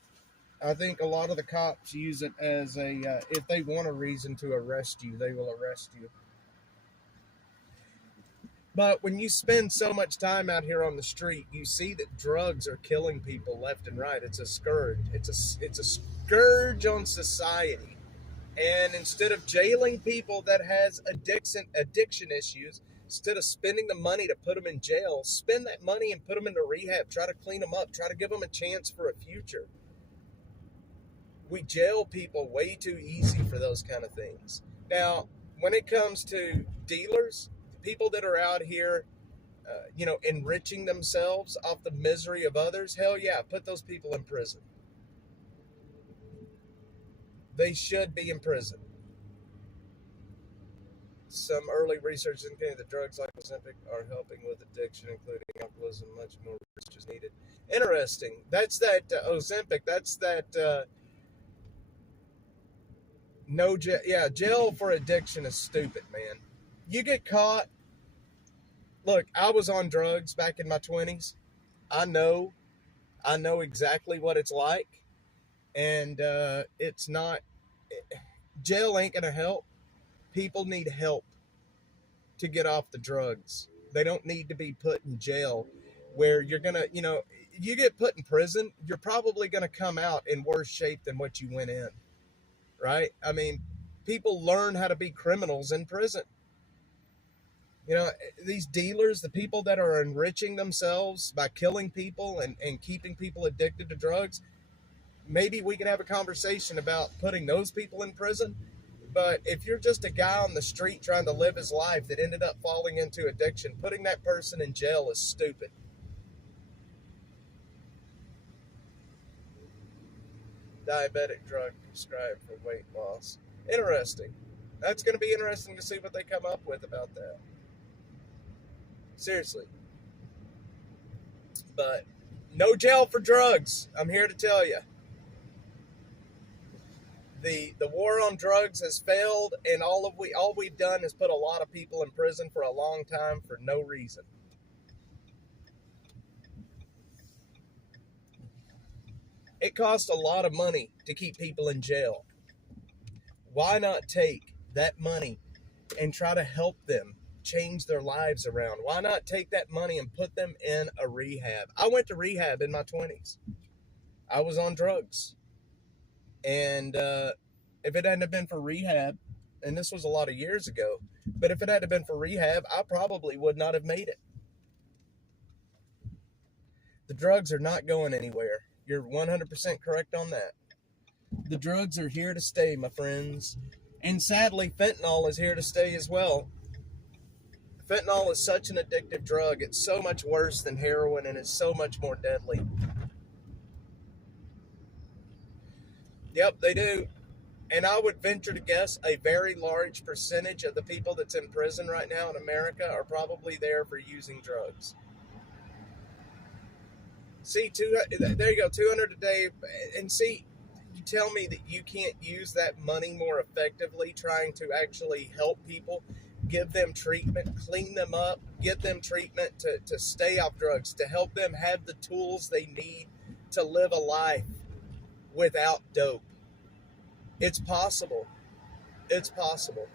I think a lot of the cops use it as if they want a reason to arrest you, they will arrest you. But when you spend so much time out here on the street, you see that drugs are killing people left and right. It's a scourge. It's a scourge on society. And instead of jailing people that has addiction issues, instead of spending the money to put them in jail, spend that money and put them into rehab. Try to clean them up. Try to give them a chance for a future. We jail people way too easy for those kind of things. Now, when it comes to dealers, people that are out here, enriching themselves off the misery of others, hell yeah, put those people in prison. They should be in prison. Some early research indicating that drugs like Ozempic are helping with addiction, including alcoholism. Much more research is needed. Interesting. That's that Ozempic. That's that. No jail. Yeah, jail for addiction is stupid, man. You get caught. Look, I was on drugs back in my 20s. I know exactly what it's like, and it's not. Jail ain't gonna help. People need help to get off the drugs. They don't need to be put in jail where you're gonna, you get put in prison, you're probably gonna come out in worse shape than what you went in, right? I mean, people learn how to be criminals in prison. These dealers, the people that are enriching themselves by killing people and keeping people addicted to drugs, maybe we can have a conversation about putting those people in prison. But if you're just a guy on the street trying to live his life that ended up falling into addiction, putting that person in jail is stupid. Diabetic drug prescribed for weight loss. Interesting. That's going to be interesting to see what they come up with about that. Seriously. But no jail for drugs. I'm here to tell you. The war on drugs has failed, and all we've done is put a lot of people in prison for a long time for no reason. It costs a lot of money to keep people in jail. Why not take that money and try to help them change their lives around? Why not take that money and put them in a rehab? I went to rehab in my 20s. I was on drugs. And if it hadn't been for rehab, and this was a lot of years ago, but if it hadn't been for rehab, I probably would not have made it. The drugs are not going anywhere. You're 100% correct on that. The drugs are here to stay, my friends. And sadly, fentanyl is here to stay as well. Fentanyl is such an addictive drug. It's so much worse than heroin, and it's so much more deadly. Yep, they do. And I would venture to guess a very large percentage of the people that's in prison right now in America are probably there for using drugs. See, there you go, 200 a day. And see, you tell me that you can't use that money more effectively trying to actually help people, give them treatment, clean them up, get them treatment to stay off drugs, to help them have the tools they need to live a life without dope. It's possible. It's possible.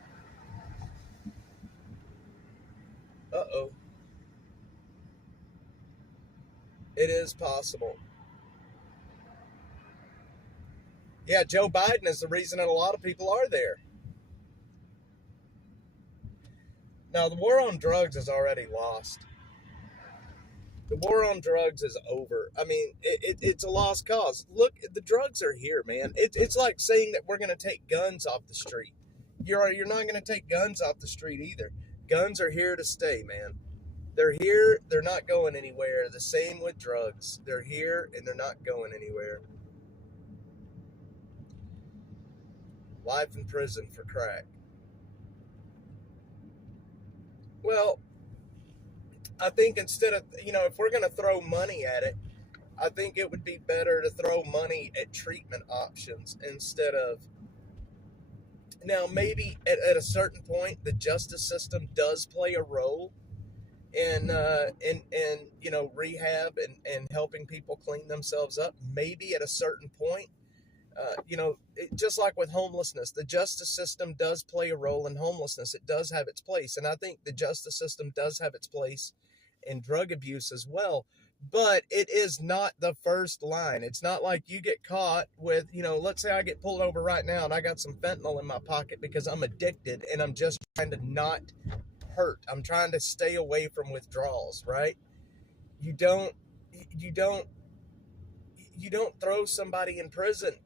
Uh-oh. It is possible. Yeah, Joe Biden is the reason that a lot of people are there. Now, the war on drugs is already lost. The war on drugs is over. I mean, it's a lost cause. Look, the drugs are here, man. It's like saying that we're going to take guns off the street. You're not going to take guns off the street either. Guns are here to stay, man. They're here. They're not going anywhere. The same with drugs. They're here and they're not going anywhere. Life in prison for crack. Well, I think instead of, if we're going to throw money at it, I think it would be better to throw money at treatment options instead of. Now, maybe at a certain point, the justice system does play a role in rehab and helping people clean themselves up. Maybe at a certain point, just like with homelessness, the justice system does play a role in homelessness. It does have its place, and I think the justice system does have its place in drug abuse as well. But it is not the first line. It's not like you get caught with, let's say I get pulled over right now and I got some fentanyl in my pocket because I'm addicted and I'm just trying to not hurt. I'm trying to stay away from withdrawals, right? You don't throw somebody in prison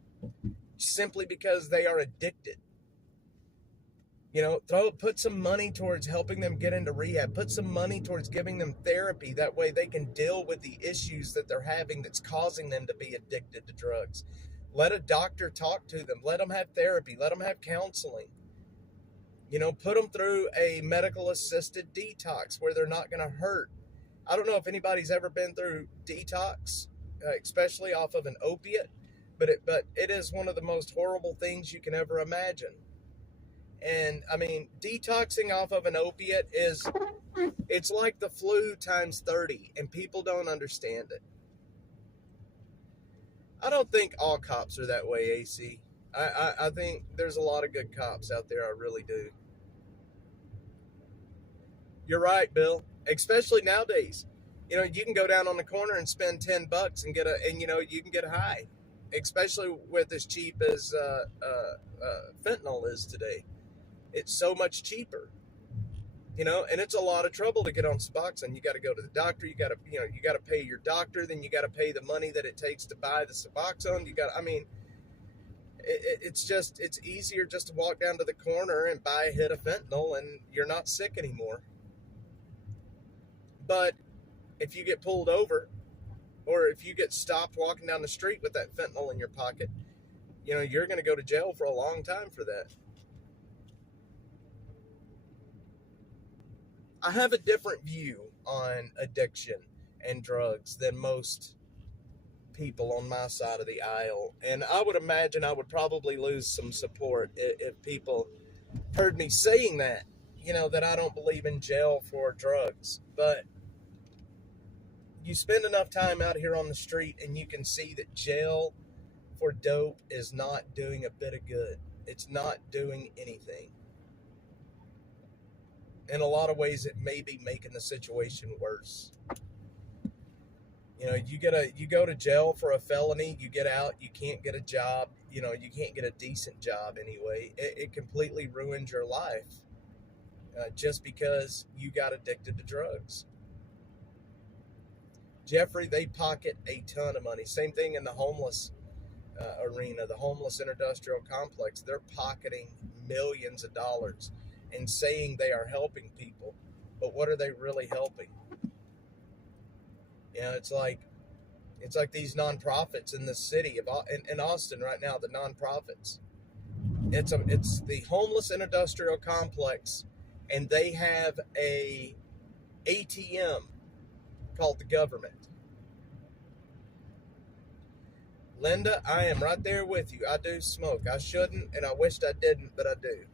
simply because they are addicted. Put some money towards helping them get into rehab. Put some money towards giving them therapy. That way they can deal with the issues that they're having that's causing them to be addicted to drugs. Let a doctor talk to them. Let them have therapy. Let them have counseling. Put them through a medical assisted detox where they're not going to hurt. I don't know if anybody's ever been through detox, especially off of an opiate, but it is one of the most horrible things you can ever imagine. And I mean, detoxing off of an opiate it's like the flu times 30, and people don't understand it. I don't think all cops are that way, AC. I think there's a lot of good cops out there. I really do. You're right, Bill. Especially nowadays. You can go down on the corner and spend $10 and you can get a high. Especially with as cheap as fentanyl is today. It's so much cheaper, and it's a lot of trouble to get on Suboxone. You got to go to the doctor. You got to pay your doctor. Then you got to pay the money that it takes to buy the Suboxone. It's easier just to walk down to the corner and buy a hit of fentanyl and you're not sick anymore. But if you get pulled over or if you get stopped walking down the street with that fentanyl in your pocket, you're going to go to jail for a long time for that. I have a different view on addiction and drugs than most people on my side of the aisle. And I would imagine I would probably lose some support if people heard me saying that, that I don't believe in jail for drugs. But you spend enough time out here on the street and you can see that jail for dope is not doing a bit of good. It's not doing anything. In a lot of ways, it may be making the situation worse. You go to jail for a felony, you get out, you can't get a job, you can't get a decent job anyway. It completely ruins your life just because you got addicted to drugs. Jeffrey, they pocket a ton of money. Same thing in the homeless arena, the homeless industrial complex. They're pocketing millions of dollars and saying they are helping people. but what are they really helping? You know, it's like these nonprofits in the city of in Austin right now. The nonprofits. It's the homeless and industrial complex, and they have a ATM called the government. Linda, I am right there with you. I do smoke. I shouldn't, and I wished I didn't, but I do.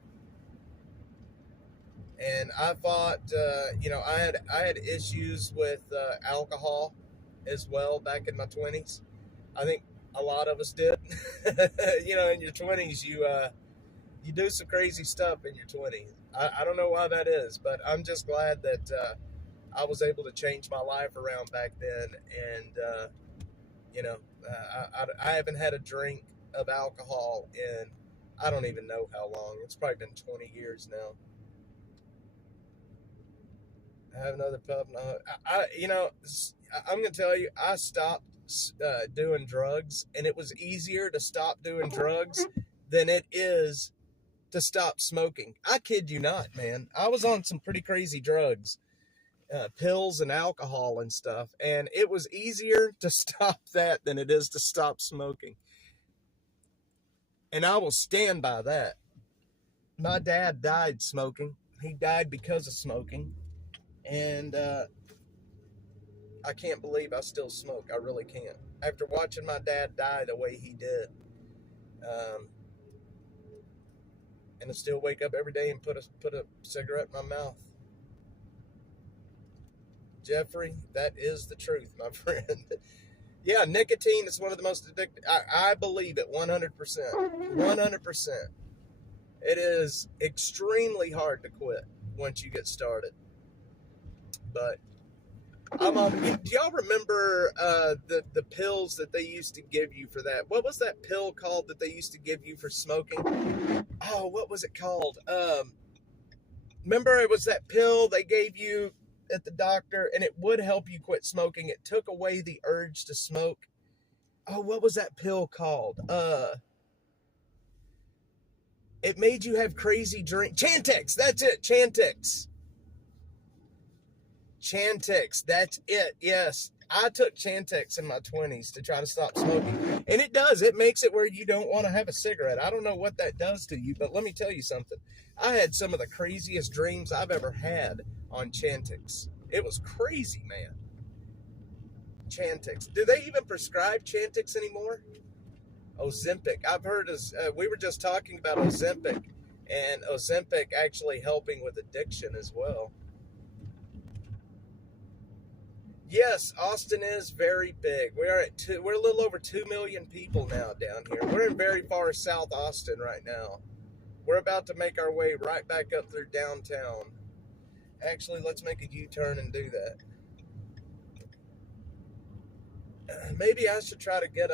And I fought. I had issues with alcohol as well back in my 20s. I think a lot of us did. In your 20s, you do some crazy stuff in your 20s. I don't know why that is, but I'm just glad that I was able to change my life around back then. And I haven't had a drink of alcohol in I don't even know how long. It's probably been 20 years now. I have another pup. No, I'm gonna tell you, I stopped doing drugs, and it was easier to stop doing drugs than it is to stop smoking. I kid you not, man. I was on some pretty crazy drugs, pills and alcohol and stuff, and it was easier to stop that than it is to stop smoking. And I will stand by that. My dad died smoking. He died because of smoking. And I can't believe I still smoke. I really can't. After watching my dad die the way he did, and I still wake up every day and put a cigarette in my mouth. Jeffrey, that is the truth, my friend. Yeah, nicotine is one of the most addictive. I believe it 100%. 100%. It is extremely hard to quit once you get started. But do y'all remember the pills that they used to give you for that? What was that pill called that they used to give you for smoking? Oh, what was it called? Remember, it was that pill they gave you at the doctor, and it would help you quit smoking. It took away the urge to smoke. Oh, what was that pill called? It made you have crazy drink. Chantix, that's it. Chantix, that's it. Yes, I took Chantix in my 20s to try to stop smoking, and it does. It makes it where you don't want to have a cigarette. I don't know what that does to you, but let me tell you something. I had some of the craziest dreams I've ever had on Chantix. It was crazy, man. Chantix. Do they even prescribe Chantix anymore? Ozempic. I've heard we were just talking about Ozempic, and Ozempic actually helping with addiction as well. Yes, Austin is very big. We're a little over 2 million people now down here. We're in very far South Austin right now. We're about to make our way right back up through downtown. Actually, let's make a U-turn and do that. Maybe I should try to get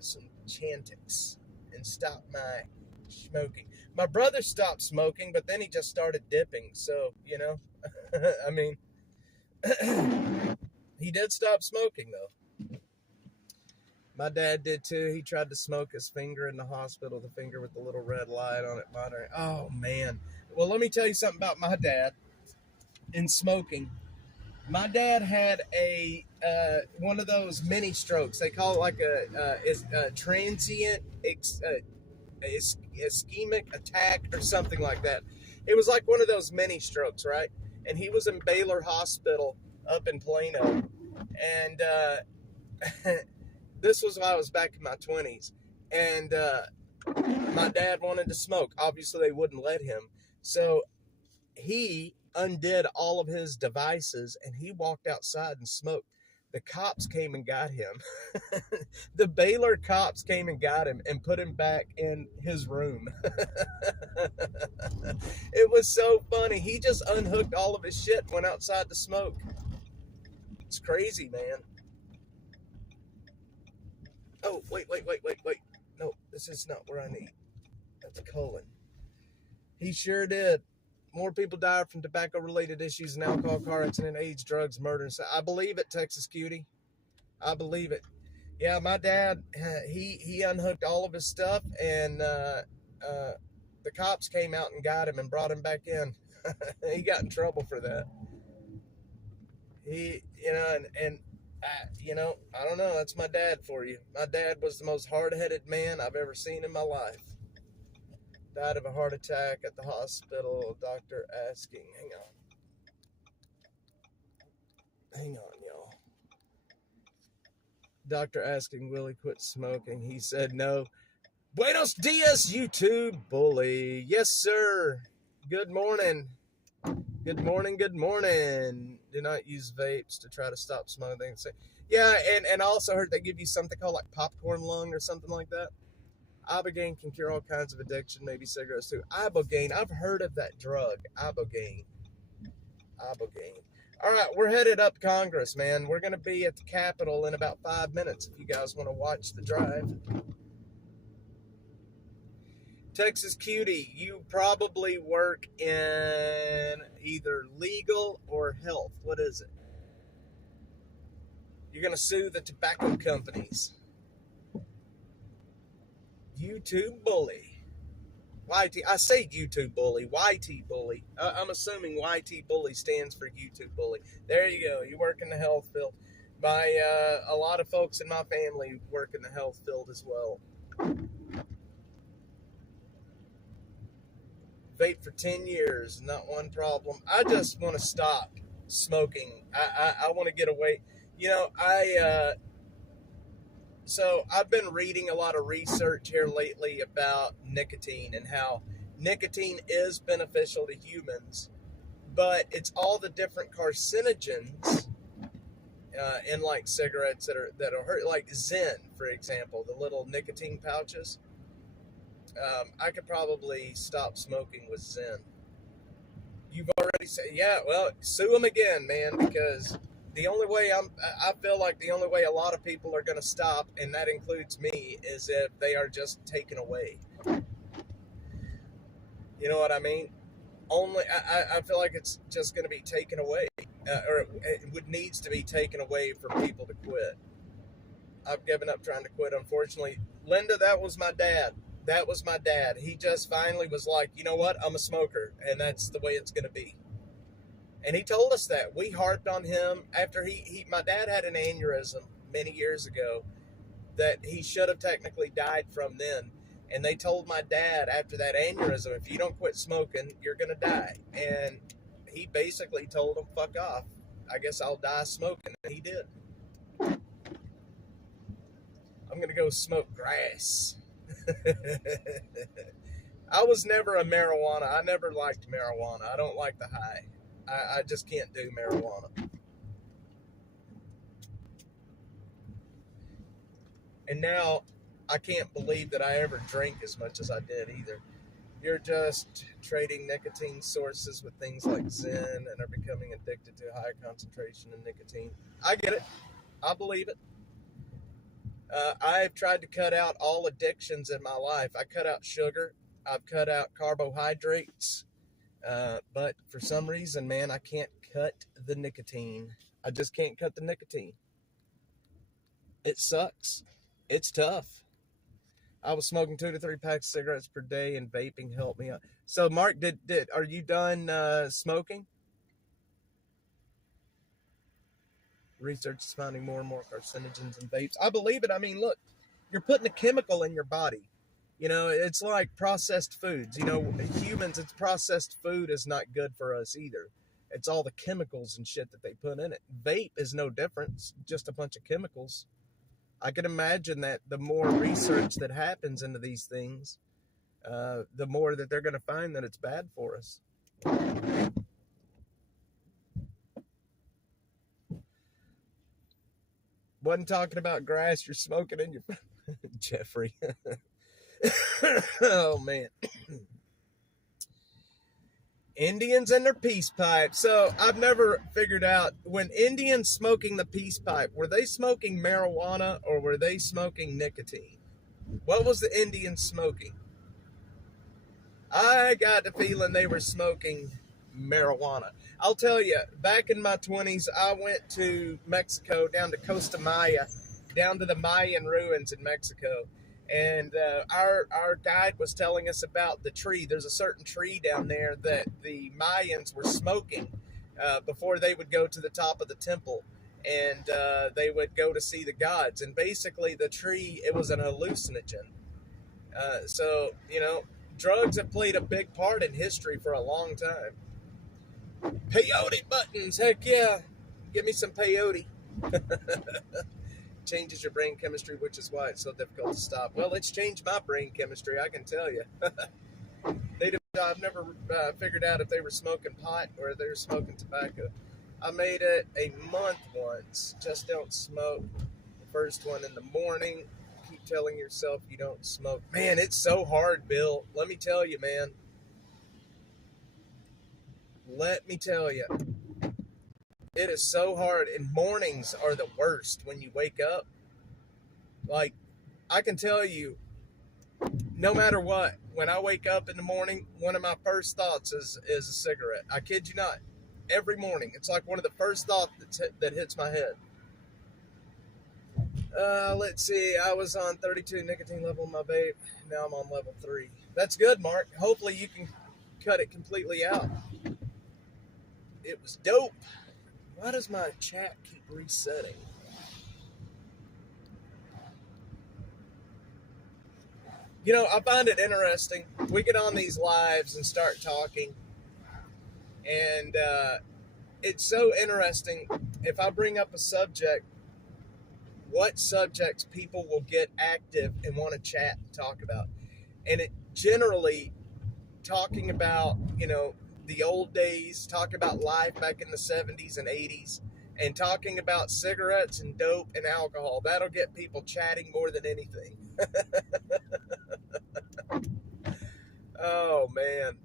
some Chantix and stop my smoking. My brother stopped smoking, but then he just started dipping. So, I mean, he did stop smoking, though. My dad did, too. He tried to smoke his finger in the hospital, the finger with the little red light on it monitoring. Oh, man. Well, let me tell you something about my dad and smoking. My dad had one of those mini strokes. They call it like a transient ischemic attack or something like that. It was like one of those mini strokes, right? And he was in Baylor Hospital up in Plano. And this was when I was back in my 20s. And my dad wanted to smoke. Obviously, they wouldn't let him. So he undid all of his devices and he walked outside and smoked. The cops came and got him. The Baylor cops came and got him and put him back in his room. It was so funny. He just unhooked all of his shit and went outside to smoke. It's crazy, man. Oh, wait. No, this is not where I need. That's a colon. He sure did. More people die from tobacco-related issues and alcohol, car accident, AIDS, drugs, murder, and I believe it, Texas Cutie. I believe it. Yeah, my dad, he unhooked all of his stuff, and the cops came out and got him and brought him back in. He got in trouble for that. He, and I don't know. That's my dad for you. My dad was the most hard-headed man I've ever seen in my life. Died of a heart attack at the hospital. Doctor asking, hang on, y'all. Doctor asking, will he quit smoking? He said no. Buenos dias, YouTube bully. Yes, sir. Good morning. Good morning, good morning. Do not use vapes to try to stop smoking. Yeah, and I also heard they give you something called like popcorn lung or something like that. Ibogaine can cure all kinds of addiction, maybe cigarettes too. Ibogaine, I've heard of that drug. Ibogaine. All right, we're headed up Congress, man. We're going to be at the Capitol in about 5 minutes if you guys want to watch the drive. Texas Cutie, you probably work in either legal or health. What is it? You're going to sue the tobacco companies. YouTube bully. YT, I say YouTube bully, YT bully. I'm assuming YT bully stands for YouTube bully. There you go. You work in the health field. A lot of folks in my family work in the health field as well. Vape for 10 years, not one problem. I just want to stop smoking. I want to get away. So I've been reading a lot of research here lately about nicotine and how nicotine is beneficial to humans, but it's all the different carcinogens in like cigarettes that'll hurt, like Zen, for example, the little nicotine pouches. I could probably stop smoking with Zen. You've already said, yeah, well, sue them again, man, because the only way I feel like the only way a lot of people are going to stop, and that includes me, is if they are just taken away. You know what I mean? I feel like it's just going to be taken away, or it needs to be taken away for people to quit. I've given up trying to quit, unfortunately. Linda, that was my dad. He just finally was like, you know what? I'm a smoker, and that's the way it's going to be. And he told us that. We harped on him after my dad had an aneurysm many years ago that he should have technically died from then. And they told my dad after that aneurysm, if you don't quit smoking, you're going to die. And he basically told him, fuck off. I guess I'll die smoking. And he did. I'm going to go smoke grass. I was never a marijuana. I never liked marijuana. I don't like the high. I just can't do marijuana. And now I can't believe that I ever drank as much as I did either. You're just trading nicotine sources with things like Zen and are becoming addicted to a high concentration of nicotine. I get it. I believe it. I've tried to cut out all addictions in my life. I cut out sugar. I've cut out carbohydrates. But for some reason, man, I can't cut the nicotine. I just can't cut the nicotine. It sucks. It's tough. I was smoking 2 to 3 packs of cigarettes per day, and vaping helped me out. So, Mark, are you done smoking? Research is finding more and more carcinogens in vapes. I believe it. I mean, look, you're putting a chemical in your body. You know, it's like processed foods. You know, humans, it's processed food is not good for us either. It's all the chemicals and shit that they put in it. Vape is no different. It's just a bunch of chemicals. I can imagine that the more research that happens into these things, the more that they're going to find that it's bad for us. Wasn't talking about grass you're smoking in your... Jeffrey. Oh, man. Indians and their peace pipe. So I've never figured out, when Indians smoking the peace pipe, were they smoking marijuana or were they smoking nicotine? What was the Indians smoking? I got the feeling they were smoking marijuana. I'll tell you, back in my 20s, I went to Mexico, down to Costa Maya, down to the Mayan ruins in Mexico. And our guide was telling us about the tree. There's a certain tree down there that the Mayans were smoking before they would go to the top of the temple, and they would go to see the gods. And basically, the tree, it was an hallucinogen. So drugs have played a big part in history for a long time. Peyote buttons, heck yeah! Give me some peyote. Changes your brain chemistry, which is why it's so difficult to stop. Well, it's changed my brain chemistry, I can tell you. I've never figured out if they were smoking pot or if they were smoking tobacco. I made it a month once. Just don't smoke. The first one in the morning. Keep telling yourself you don't smoke. Man, it's so hard, Bill. Let me tell you, man. Let me tell you. It is so hard, and mornings are the worst when you wake up. Like, I can tell you, no matter what, when I wake up in the morning, one of my first thoughts is a cigarette. I kid you not. Every morning, it's like one of the first thoughts that hits my head. Let's see, I was on 32 nicotine level in my vape. Now I'm on level 3. That's good, Mark. Hopefully you can cut it completely out. It was dope. Why does my chat keep resetting? I find it interesting. We get on these lives and start talking, and it's so interesting. If I bring up a subject, what subjects people will get active and want to chat and talk about. And it generally talking about, the old days, talk about life back in the 70s and 80s, and talking about cigarettes and dope and alcohol. That'll get people chatting more than anything. Oh, man.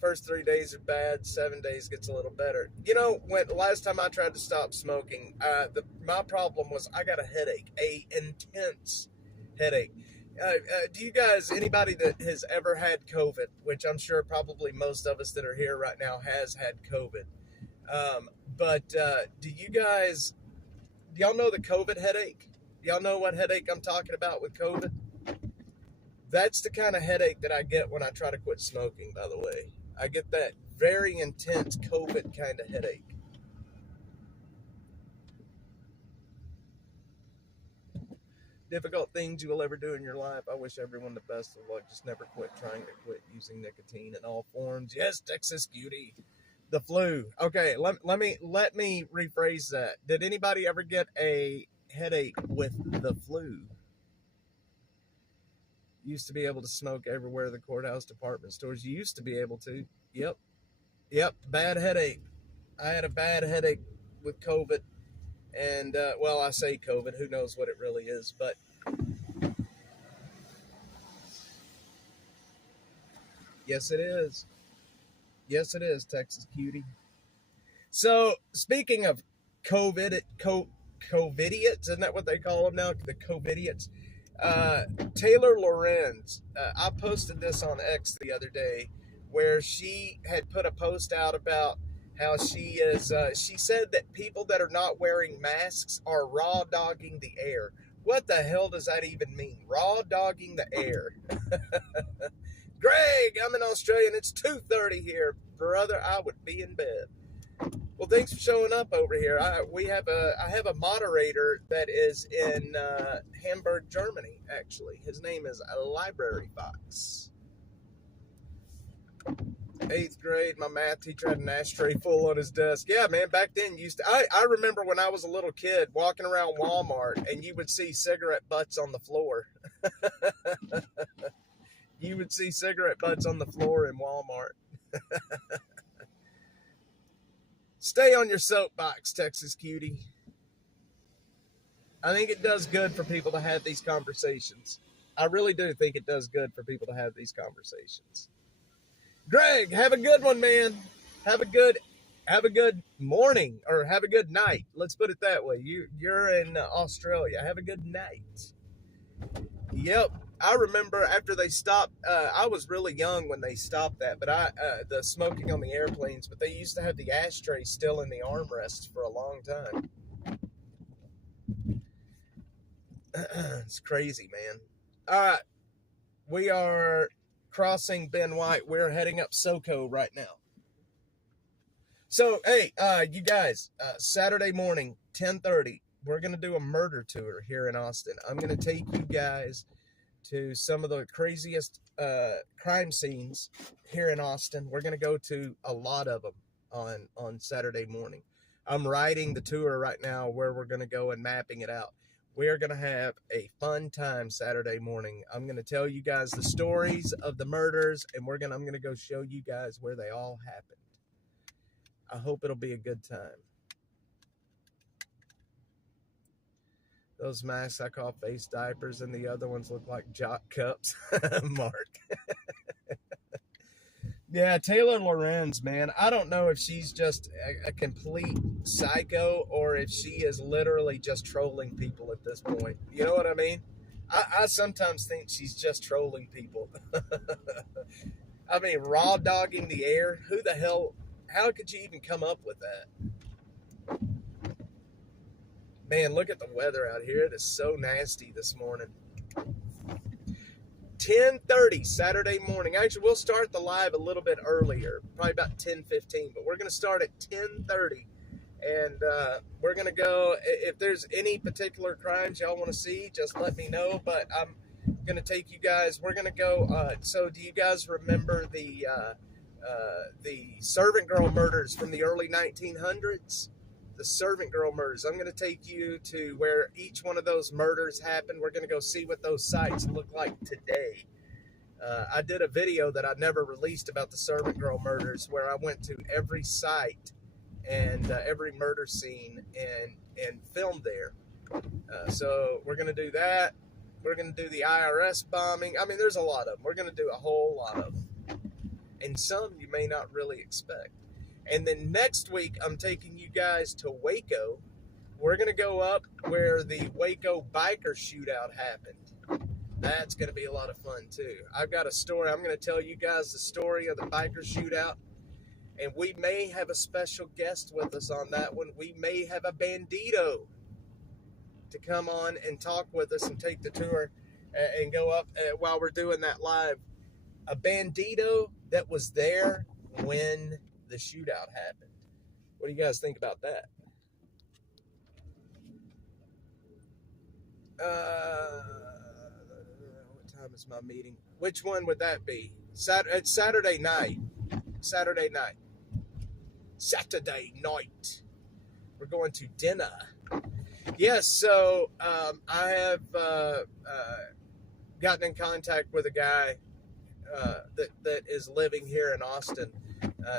First 3 days are bad. 7 days gets a little better. When last time I tried to stop smoking, my problem was I got a headache, a intense headache. Do you guys, anybody that has ever had COVID, which I'm sure probably most of us that are here right now has had COVID, but do y'all know the COVID headache? Do y'all know what headache I'm talking about with COVID? That's the kind of headache that I get when I try to quit smoking, by the way. I get that very intense COVID kind of headache. Difficult things you will ever do in your life. I wish everyone the best of luck. Just never quit trying to quit using nicotine in all forms. Yes, Texas Cutie. The flu. Okay, let me rephrase that. Did anybody ever get a headache with the flu? Used to be able to smoke everywhere, the courthouse, department stores. You used to be able to. Yep. Bad headache. I had a bad headache with COVID. And, I say COVID. Who knows what it really is. But yes, it is. Yes, it is, Texas Cutie. So, speaking of COVID, COVIDiots, isn't that what they call them now? The COVIDiots. Taylor Lorenz, I posted this on X the other day, where she had put a post out about how she said that people that are not wearing masks are raw dogging the air. What the hell does that even mean? Raw dogging the air. Greg, I'm in Australia and it's 2:30 here. Brother, I would be in bed. Well, thanks for showing up over here. I have a moderator that is in Hamburg, Germany, actually. His name is Library Fox. 8th grade, my math teacher had an ashtray full on his desk. Yeah, man, back then I remember when I was a little kid walking around Walmart and you would see cigarette butts on the floor. You would see cigarette butts on the floor in Walmart. Stay on your soapbox, Texas Cutie. I think it does good for people to have these conversations. I really do think it does good for people to have these conversations. Greg, have a good one, man. Have a good morning, or have a good night. Let's put it that way. You're in Australia. Have a good night. Yep. I remember after they stopped, I was really young when they stopped that, but the smoking on the airplanes, but they used to have the ashtray still in the armrests for a long time. It's crazy, man. All right, we are crossing Ben White. We're heading up SoCo right now. So, hey, you guys, Saturday morning, 10:30, we're going to do a murder tour here in Austin. I'm going to take you guys to some of the craziest crime scenes here in Austin. We're going to go to a lot of them on Saturday morning. I'm writing the tour right now where we're going to go and mapping it out. We're going to have a fun time Saturday morning. I'm going to tell you guys the stories of the murders, and I'm going to go show you guys where they all happened. I hope it'll be a good time. Those masks I call face diapers, and the other ones look like jock cups. Mark. Yeah, Taylor Lorenz, man. I don't know if she's just a complete psycho or if she is literally just trolling people at this point. You know what I mean? I sometimes think she's just trolling people. I mean, raw dogging the air. Who the hell? How could you even come up with that? Man, look at the weather out here. It is so nasty this morning. 10:30 Saturday morning. Actually, we'll start the live a little bit earlier, probably about 10:15, but we're going to start at 10:30. And we're going to go, if there's any particular crimes y'all want to see, just let me know. But I'm going to take you guys, we're going to go, so do you guys remember the servant girl murders from the early 1900s? The servant girl murders. I'm going to take you to where each one of those murders happened. We're going to go see what those sites look like today. I did a video that I never released about the servant girl murders where I went to every site and every murder scene and filmed there. So we're going to do that. We're going to do the IRS bombing. I mean, there's a lot of them. We're going to do a whole lot of them. And some you may not really expect. And then next week, I'm taking you guys to Waco. We're going to go up where the Waco biker shootout happened. That's going to be a lot of fun, too. I've got a story. I'm going to tell you guys the story of the biker shootout. And we may have a special guest with us on that one. We may have a bandito to come on and talk with us and take the tour and go up while we're doing that live. A bandito that was there when the shootout happened. What do you guys think about that? What time is my meeting? Which one would that be? It's Saturday night. Saturday night. We're going to dinner. Yes, so I have gotten in contact with a guy that is living here in Austin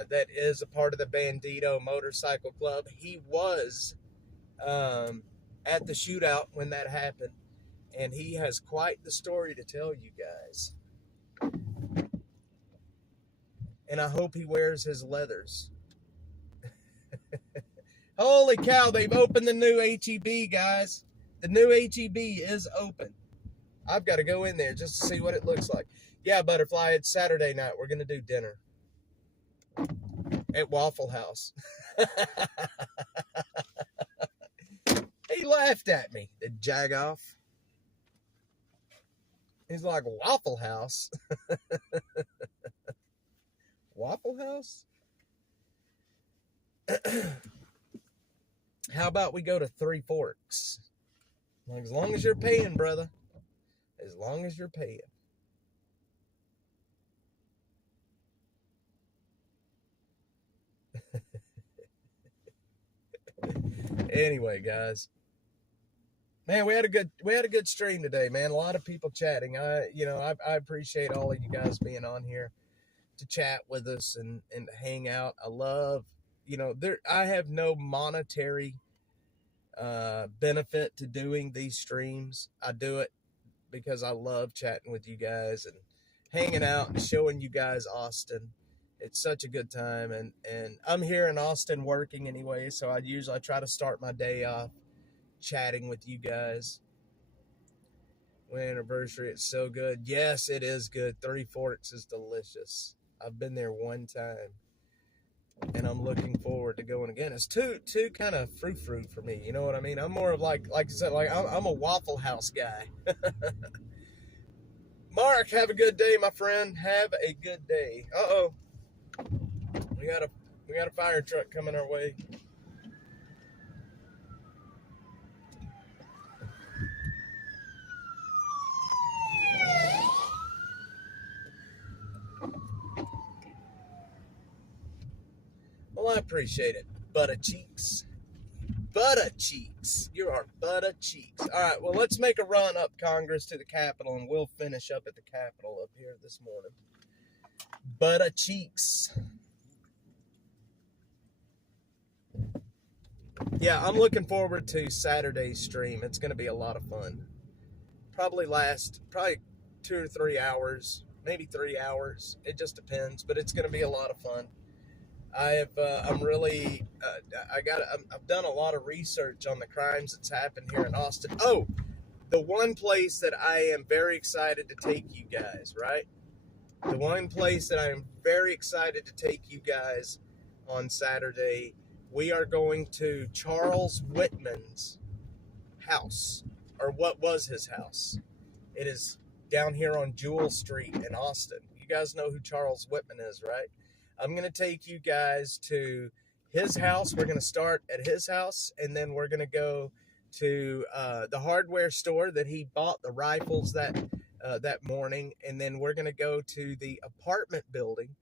that is a part of the Bandito Motorcycle Club. He was at the shootout when that happened, and he has quite the story to tell you guys. And I hope he wears his leathers. Holy cow, they've opened the new HEB, guys. The new HEB is open. I've got to go in there just to see what it looks like. Yeah, Butterfly, it's Saturday night. We're going to do dinner at Waffle House. He laughed at me, the jagoff. He's like, Waffle House? Waffle House? How about we go to Three Forks? As long as you're paying, brother. As long as you're paying. Anyway, guys. Man, we had a good stream today, man. A lot of people chatting. I appreciate all of you guys being on here to chat with us and hang out. I love, I have no monetary benefit to doing these streams. I do it because I love chatting with you guys and hanging out and showing you guys Austin. It's such a good time, and I'm here in Austin working anyway, so I try to start my day off chatting with you guys. When anniversary, it's so good. Yes, it is good. Three Forks is delicious. I've been there one time. and I'm looking forward to going again. It's too kind of frou-frou for me. You know what I mean? I'm more of like I said, like I'm a Waffle House guy. Mark, have a good day, my friend. Have a good day. Uh-oh. We got a fire truck coming our way. Well, I appreciate it. Butter cheeks. Butter cheeks. You are butter cheeks. All right, well, let's make a run up Congress to the Capitol, and we'll finish up at the Capitol up here this morning. Butter cheeks. Yeah, I'm looking forward to Saturday's stream. It's going to be a lot of fun. Probably 2 or 3 hours, maybe 3 hours. It just depends, but it's going to be a lot of fun. I've done a lot of research on the crimes that's happened here in Austin. Oh, the one place that I am very excited to take you guys, right? The one place that I am very excited to take you guys on Saturday, we are going to Charles Whitman's house, or what was his house. It is down here on Jewel Street in Austin. You guys know who Charles Whitman is, right? I'm going to take you guys to his house. We're going to start at his house, and then we're going to go to the hardware store that he bought the rifles that morning, and then we're going to go to the apartment building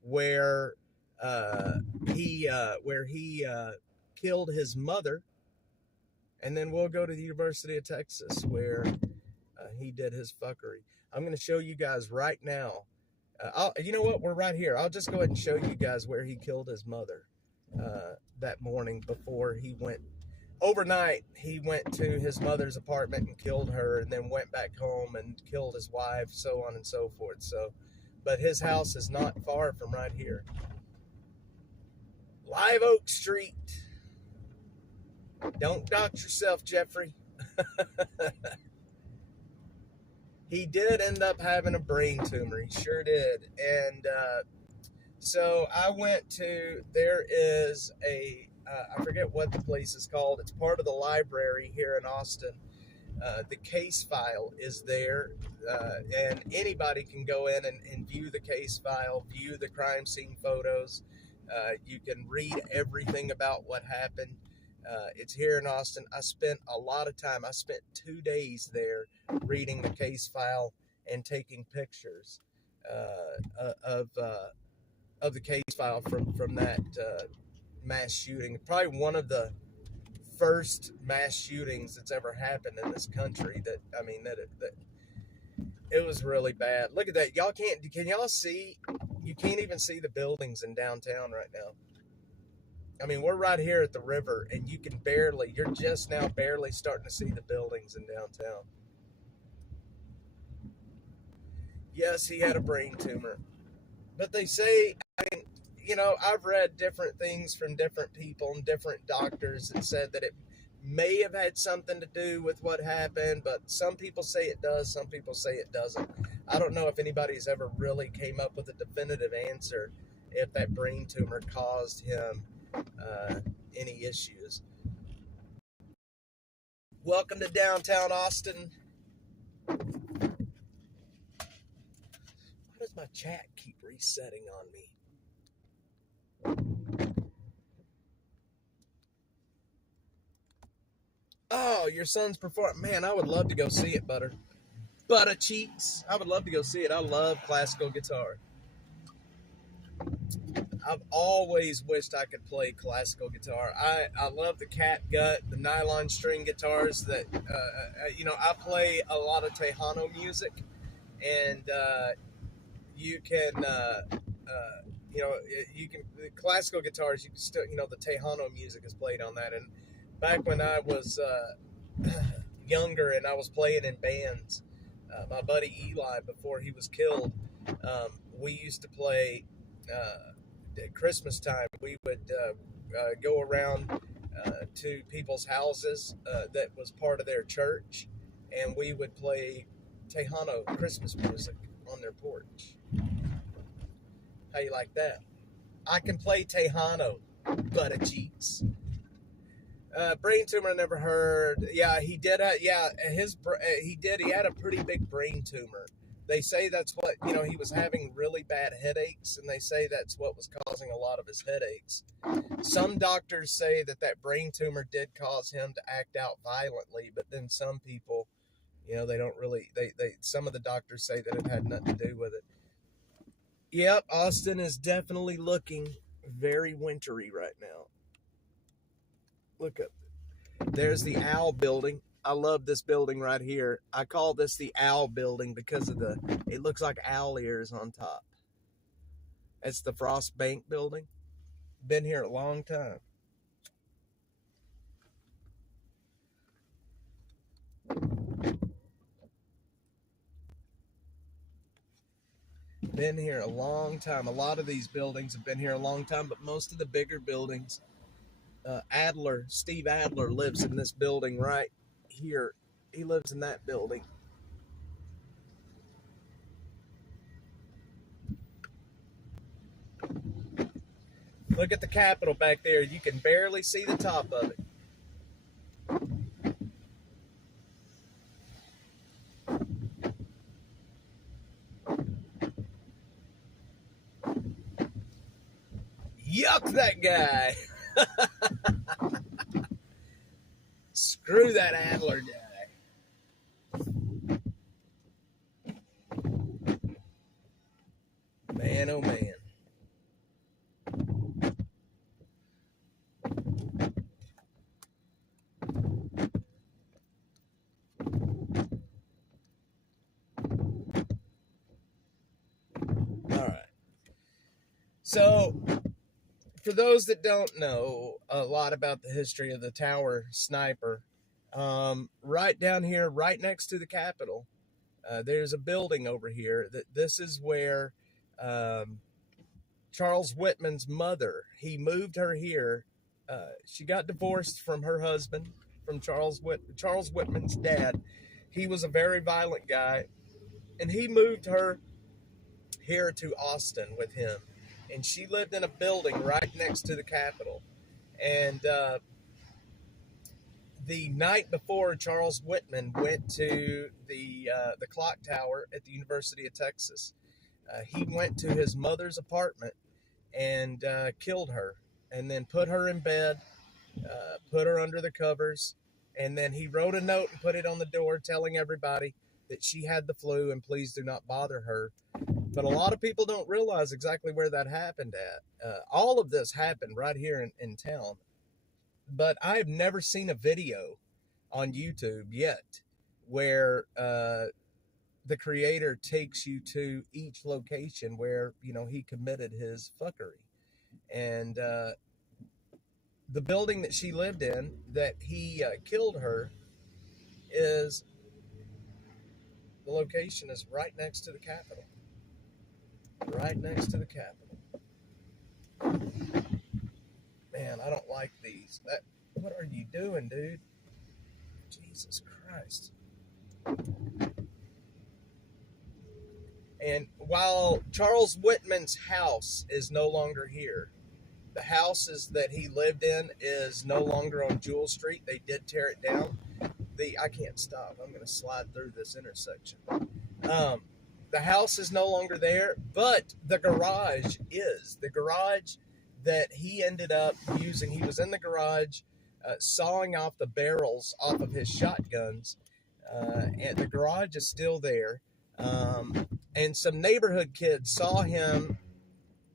where he killed his mother, and then we'll go to the University of Texas where he did his fuckery. I'm going to show you guys right now. You know what? We're right here. I'll just go ahead and show you guys where he killed his mother that morning before he went. Overnight, he went to his mother's apartment and killed her, and then went back home and killed his wife, so on and so forth. But his house is not far from right here. Live Oak Street. Don't dox yourself, Jeffrey. He did end up having a brain tumor. He sure did. And so I went to, there is I forget what the place is called. It's part of the library here in Austin. The case file is there, and anybody can go in and view the case file, view the crime scene photos. You can read everything about what happened. It's here in Austin. I spent a lot of time. I spent 2 days there reading the case file and taking pictures of the case file from that mass shooting. Probably one of the first mass shootings that's ever happened in this country. That it was really bad. Look at that. Can y'all see? You can't even see the buildings in downtown right now. I mean, we're right here at the river, and you're just now barely starting to see the buildings in downtown. Yes, he had a brain tumor. But they say, I've read different things from different people and different doctors that said that it may have had something to do with what happened, but some people say it does, some people say it doesn't. I don't know if anybody's ever really came up with a definitive answer if that brain tumor caused him any issues. Welcome to downtown Austin. Why does my chat keep resetting on me? Oh, your son's performing. Man, I would love to go see it, Butter cheeks. I would love to go see it. I love classical guitar. I've always wished I could play classical guitar. I love the catgut, the nylon string guitars that, I play a lot of Tejano music, and you can, the classical guitars, you can still, the Tejano music is played on that. And back when I was younger and I was playing in bands, my buddy Eli, before he was killed, we used to play at Christmas time. We would go around to people's houses that was part of their church, and we would play Tejano Christmas music on their porch. How you like that? I can play Tejano, butt cheeks. Brain tumor, I never heard. Yeah, he did. He had a pretty big brain tumor. They say that's what, he was having really bad headaches, and they say that's what was causing a lot of his headaches. Some doctors say that brain tumor did cause him to act out violently, but then some people, they don't really, some of the doctors say that it had nothing to do with it. Yep, Austin is definitely looking very wintry right now. Look up. There's the Owl Building. I love this building right here. I call this the Owl Building because of it looks like owl ears on top. It's the Frost Bank Building. Been here a long time. Been here a long time. A lot of these buildings have been here a long time, but most of the bigger buildings, Steve Adler lives in this building right here. He lives in that building. Look at the Capitol back there. You can barely see the top of it. Yuck that guy. Screw that Adler guy. Man, oh man. All right. So, for those that don't know a lot about the history of the Tower Sniper, right down here, right next to the Capitol, there's a building over here. This is where Charles Whitman's mother, he moved her here. She got divorced from her husband, from Charles Whitman's dad. He was a very violent guy, and he moved her here to Austin with him. And she lived in a building right next to the Capitol. And the night before Charles Whitman went to the clock tower at the University of Texas, he went to his mother's apartment and killed her, and then put her in bed, put her under the covers, and then he wrote a note and put it on the door telling everybody that she had the flu and please do not bother her. But a lot of people don't realize exactly where that happened at. All of this happened right here in town. But I've never seen a video on YouTube yet where the creator takes you to each location where, he committed his fuckery. And the building that she lived in, that he killed her, the location is right next to the Capitol. Right next to the Capitol. Man, I don't like these. What are you doing, dude? Jesus Christ. And while Charles Whitman's house is no longer here, the houses that he lived in is no longer on Jewel Street. They did tear it down. I can't stop. I'm going to slide through this intersection. The house is no longer there, but the garage is. The garage that he ended up using, he was in the garage sawing off the barrels off of his shotguns, and the garage is still there. And some neighborhood kids saw him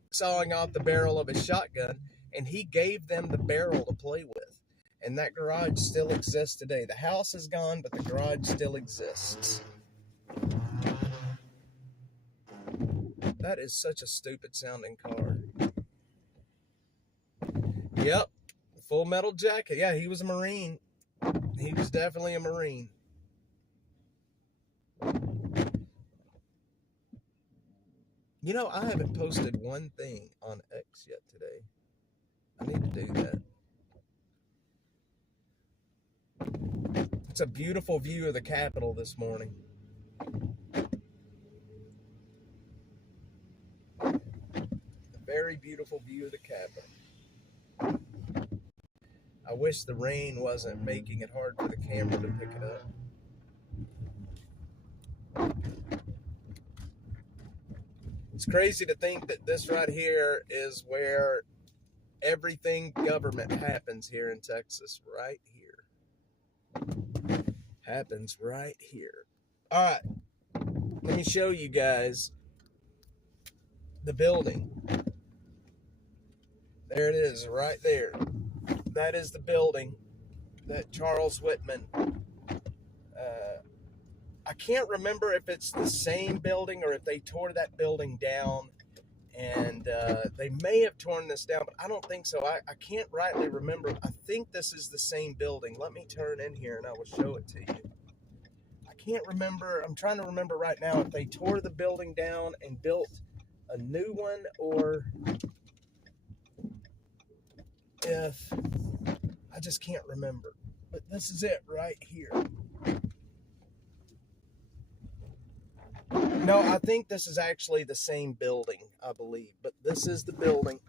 sawing off the barrel of his shotgun, and he gave them the barrel to play with. And that garage still exists today. The house is gone, but the garage still exists. That is such a stupid sounding car. Yep. Full Metal Jacket. Yeah, he was a Marine. He was definitely a Marine. I haven't posted one thing on X yet today. I need to do that. It's a beautiful view of the Capitol this morning. A very beautiful view of the Capitol. I wish the rain wasn't making it hard for the camera to pick it up. It's crazy to think that this right here is where everything government happens here in Texas, right here. Happens right here. All right, let me show you guys the building. There it is, right there. That is the building that Charles Whitman, I can't remember if it's the same building or if they tore that building down, and they may have torn this down, but I don't think so. I can't rightly remember. I think this is the same building. Let me turn in here and I will show it to you. I can't remember. I'm trying to remember right now if they tore the building down and built a new one, or if, I just can't remember. But this is it right here. No, I think this is actually the same building, I believe. But this is the building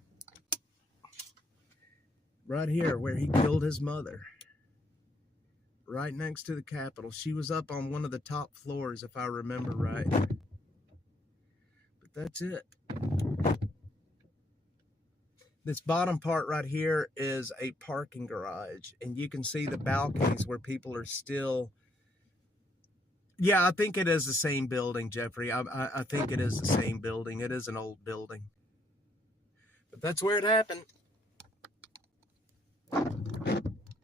right here where he killed his mother. Right next to the Capitol. She was up on one of the top floors, if I remember right. But that's it. This bottom part right here is a parking garage. And you can see the balconies where people are still... Yeah, I think it is the same building, Jeffrey. I think it is the same building. It is an old building. But that's where it happened.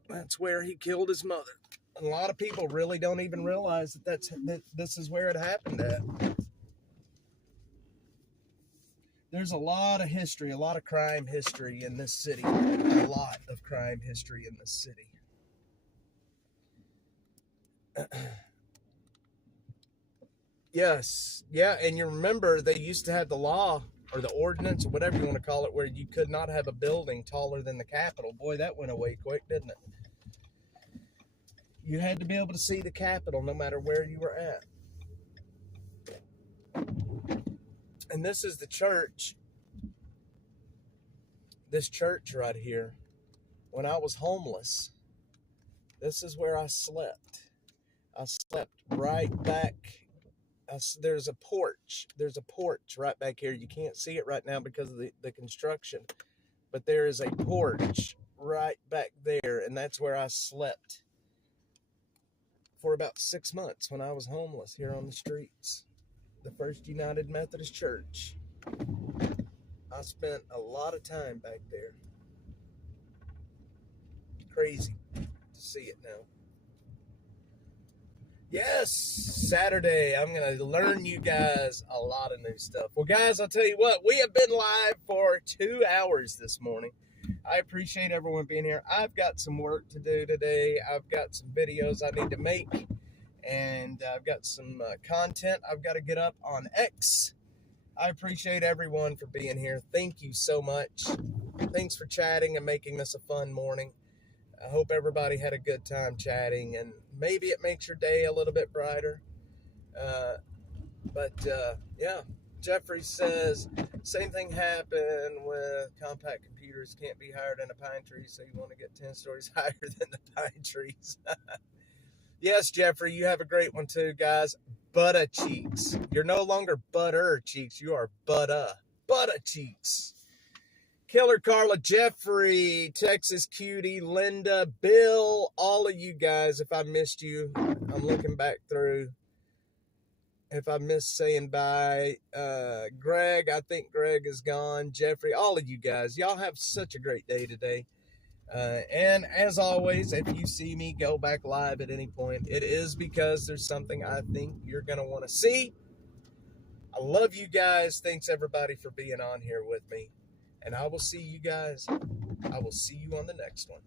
That's where he killed his mother. And a lot of people really don't even realize that this is where it happened at. There's a lot of history, a lot of crime history in this city. A lot of crime history in this city. Yes. Yeah, and you remember they used to have the law or the ordinance or whatever you want to call it where you could not have a building taller than the Capitol. Boy, that went away quick, didn't it? You had to be able to see the Capitol no matter where you were at. And this is the church. This church right here. When I was homeless, this is where I slept. I slept right back. There's a porch. There's a porch right back here. You can't see it right now because of the construction. But there is a porch right back there. And that's where I slept for about 6 months when I was homeless here on the streets. The First United Methodist Church. I spent a lot of time back there. Crazy to see it now. Yes, Saturday, I'm going to learn you guys a lot of new stuff. Well, guys, I'll tell you what, we have been live for 2 hours this morning. I appreciate everyone being here. I've got some work to do today. I've got some videos I need to make, and I've got some content I've got to get up on X. I appreciate everyone for being here. Thank you so much. Thanks for chatting and making this a fun morning. I hope everybody had a good time chatting, and maybe it makes your day a little bit brighter. Yeah, Jeffrey says, same thing happened with compact computers. Can't be higher than a pine tree, so you want to get 10 stories higher than the pine trees. Yes, Jeffrey, you have a great one too, guys. Butta cheeks. You're no longer butter cheeks. You are butta cheeks. Killer Carla, Jeffrey, Texas Cutie, Linda, Bill, all of you guys, if I missed you, I'm looking back through. If I missed saying bye, Greg, I think Greg is gone. Jeffrey, all of you guys, y'all have such a great day today. And as always, if you see me go back live at any point, it is because there's something I think you're going to want to see. I love you guys. Thanks everybody for being on here with me. And I will see you guys. I will see you on the next one.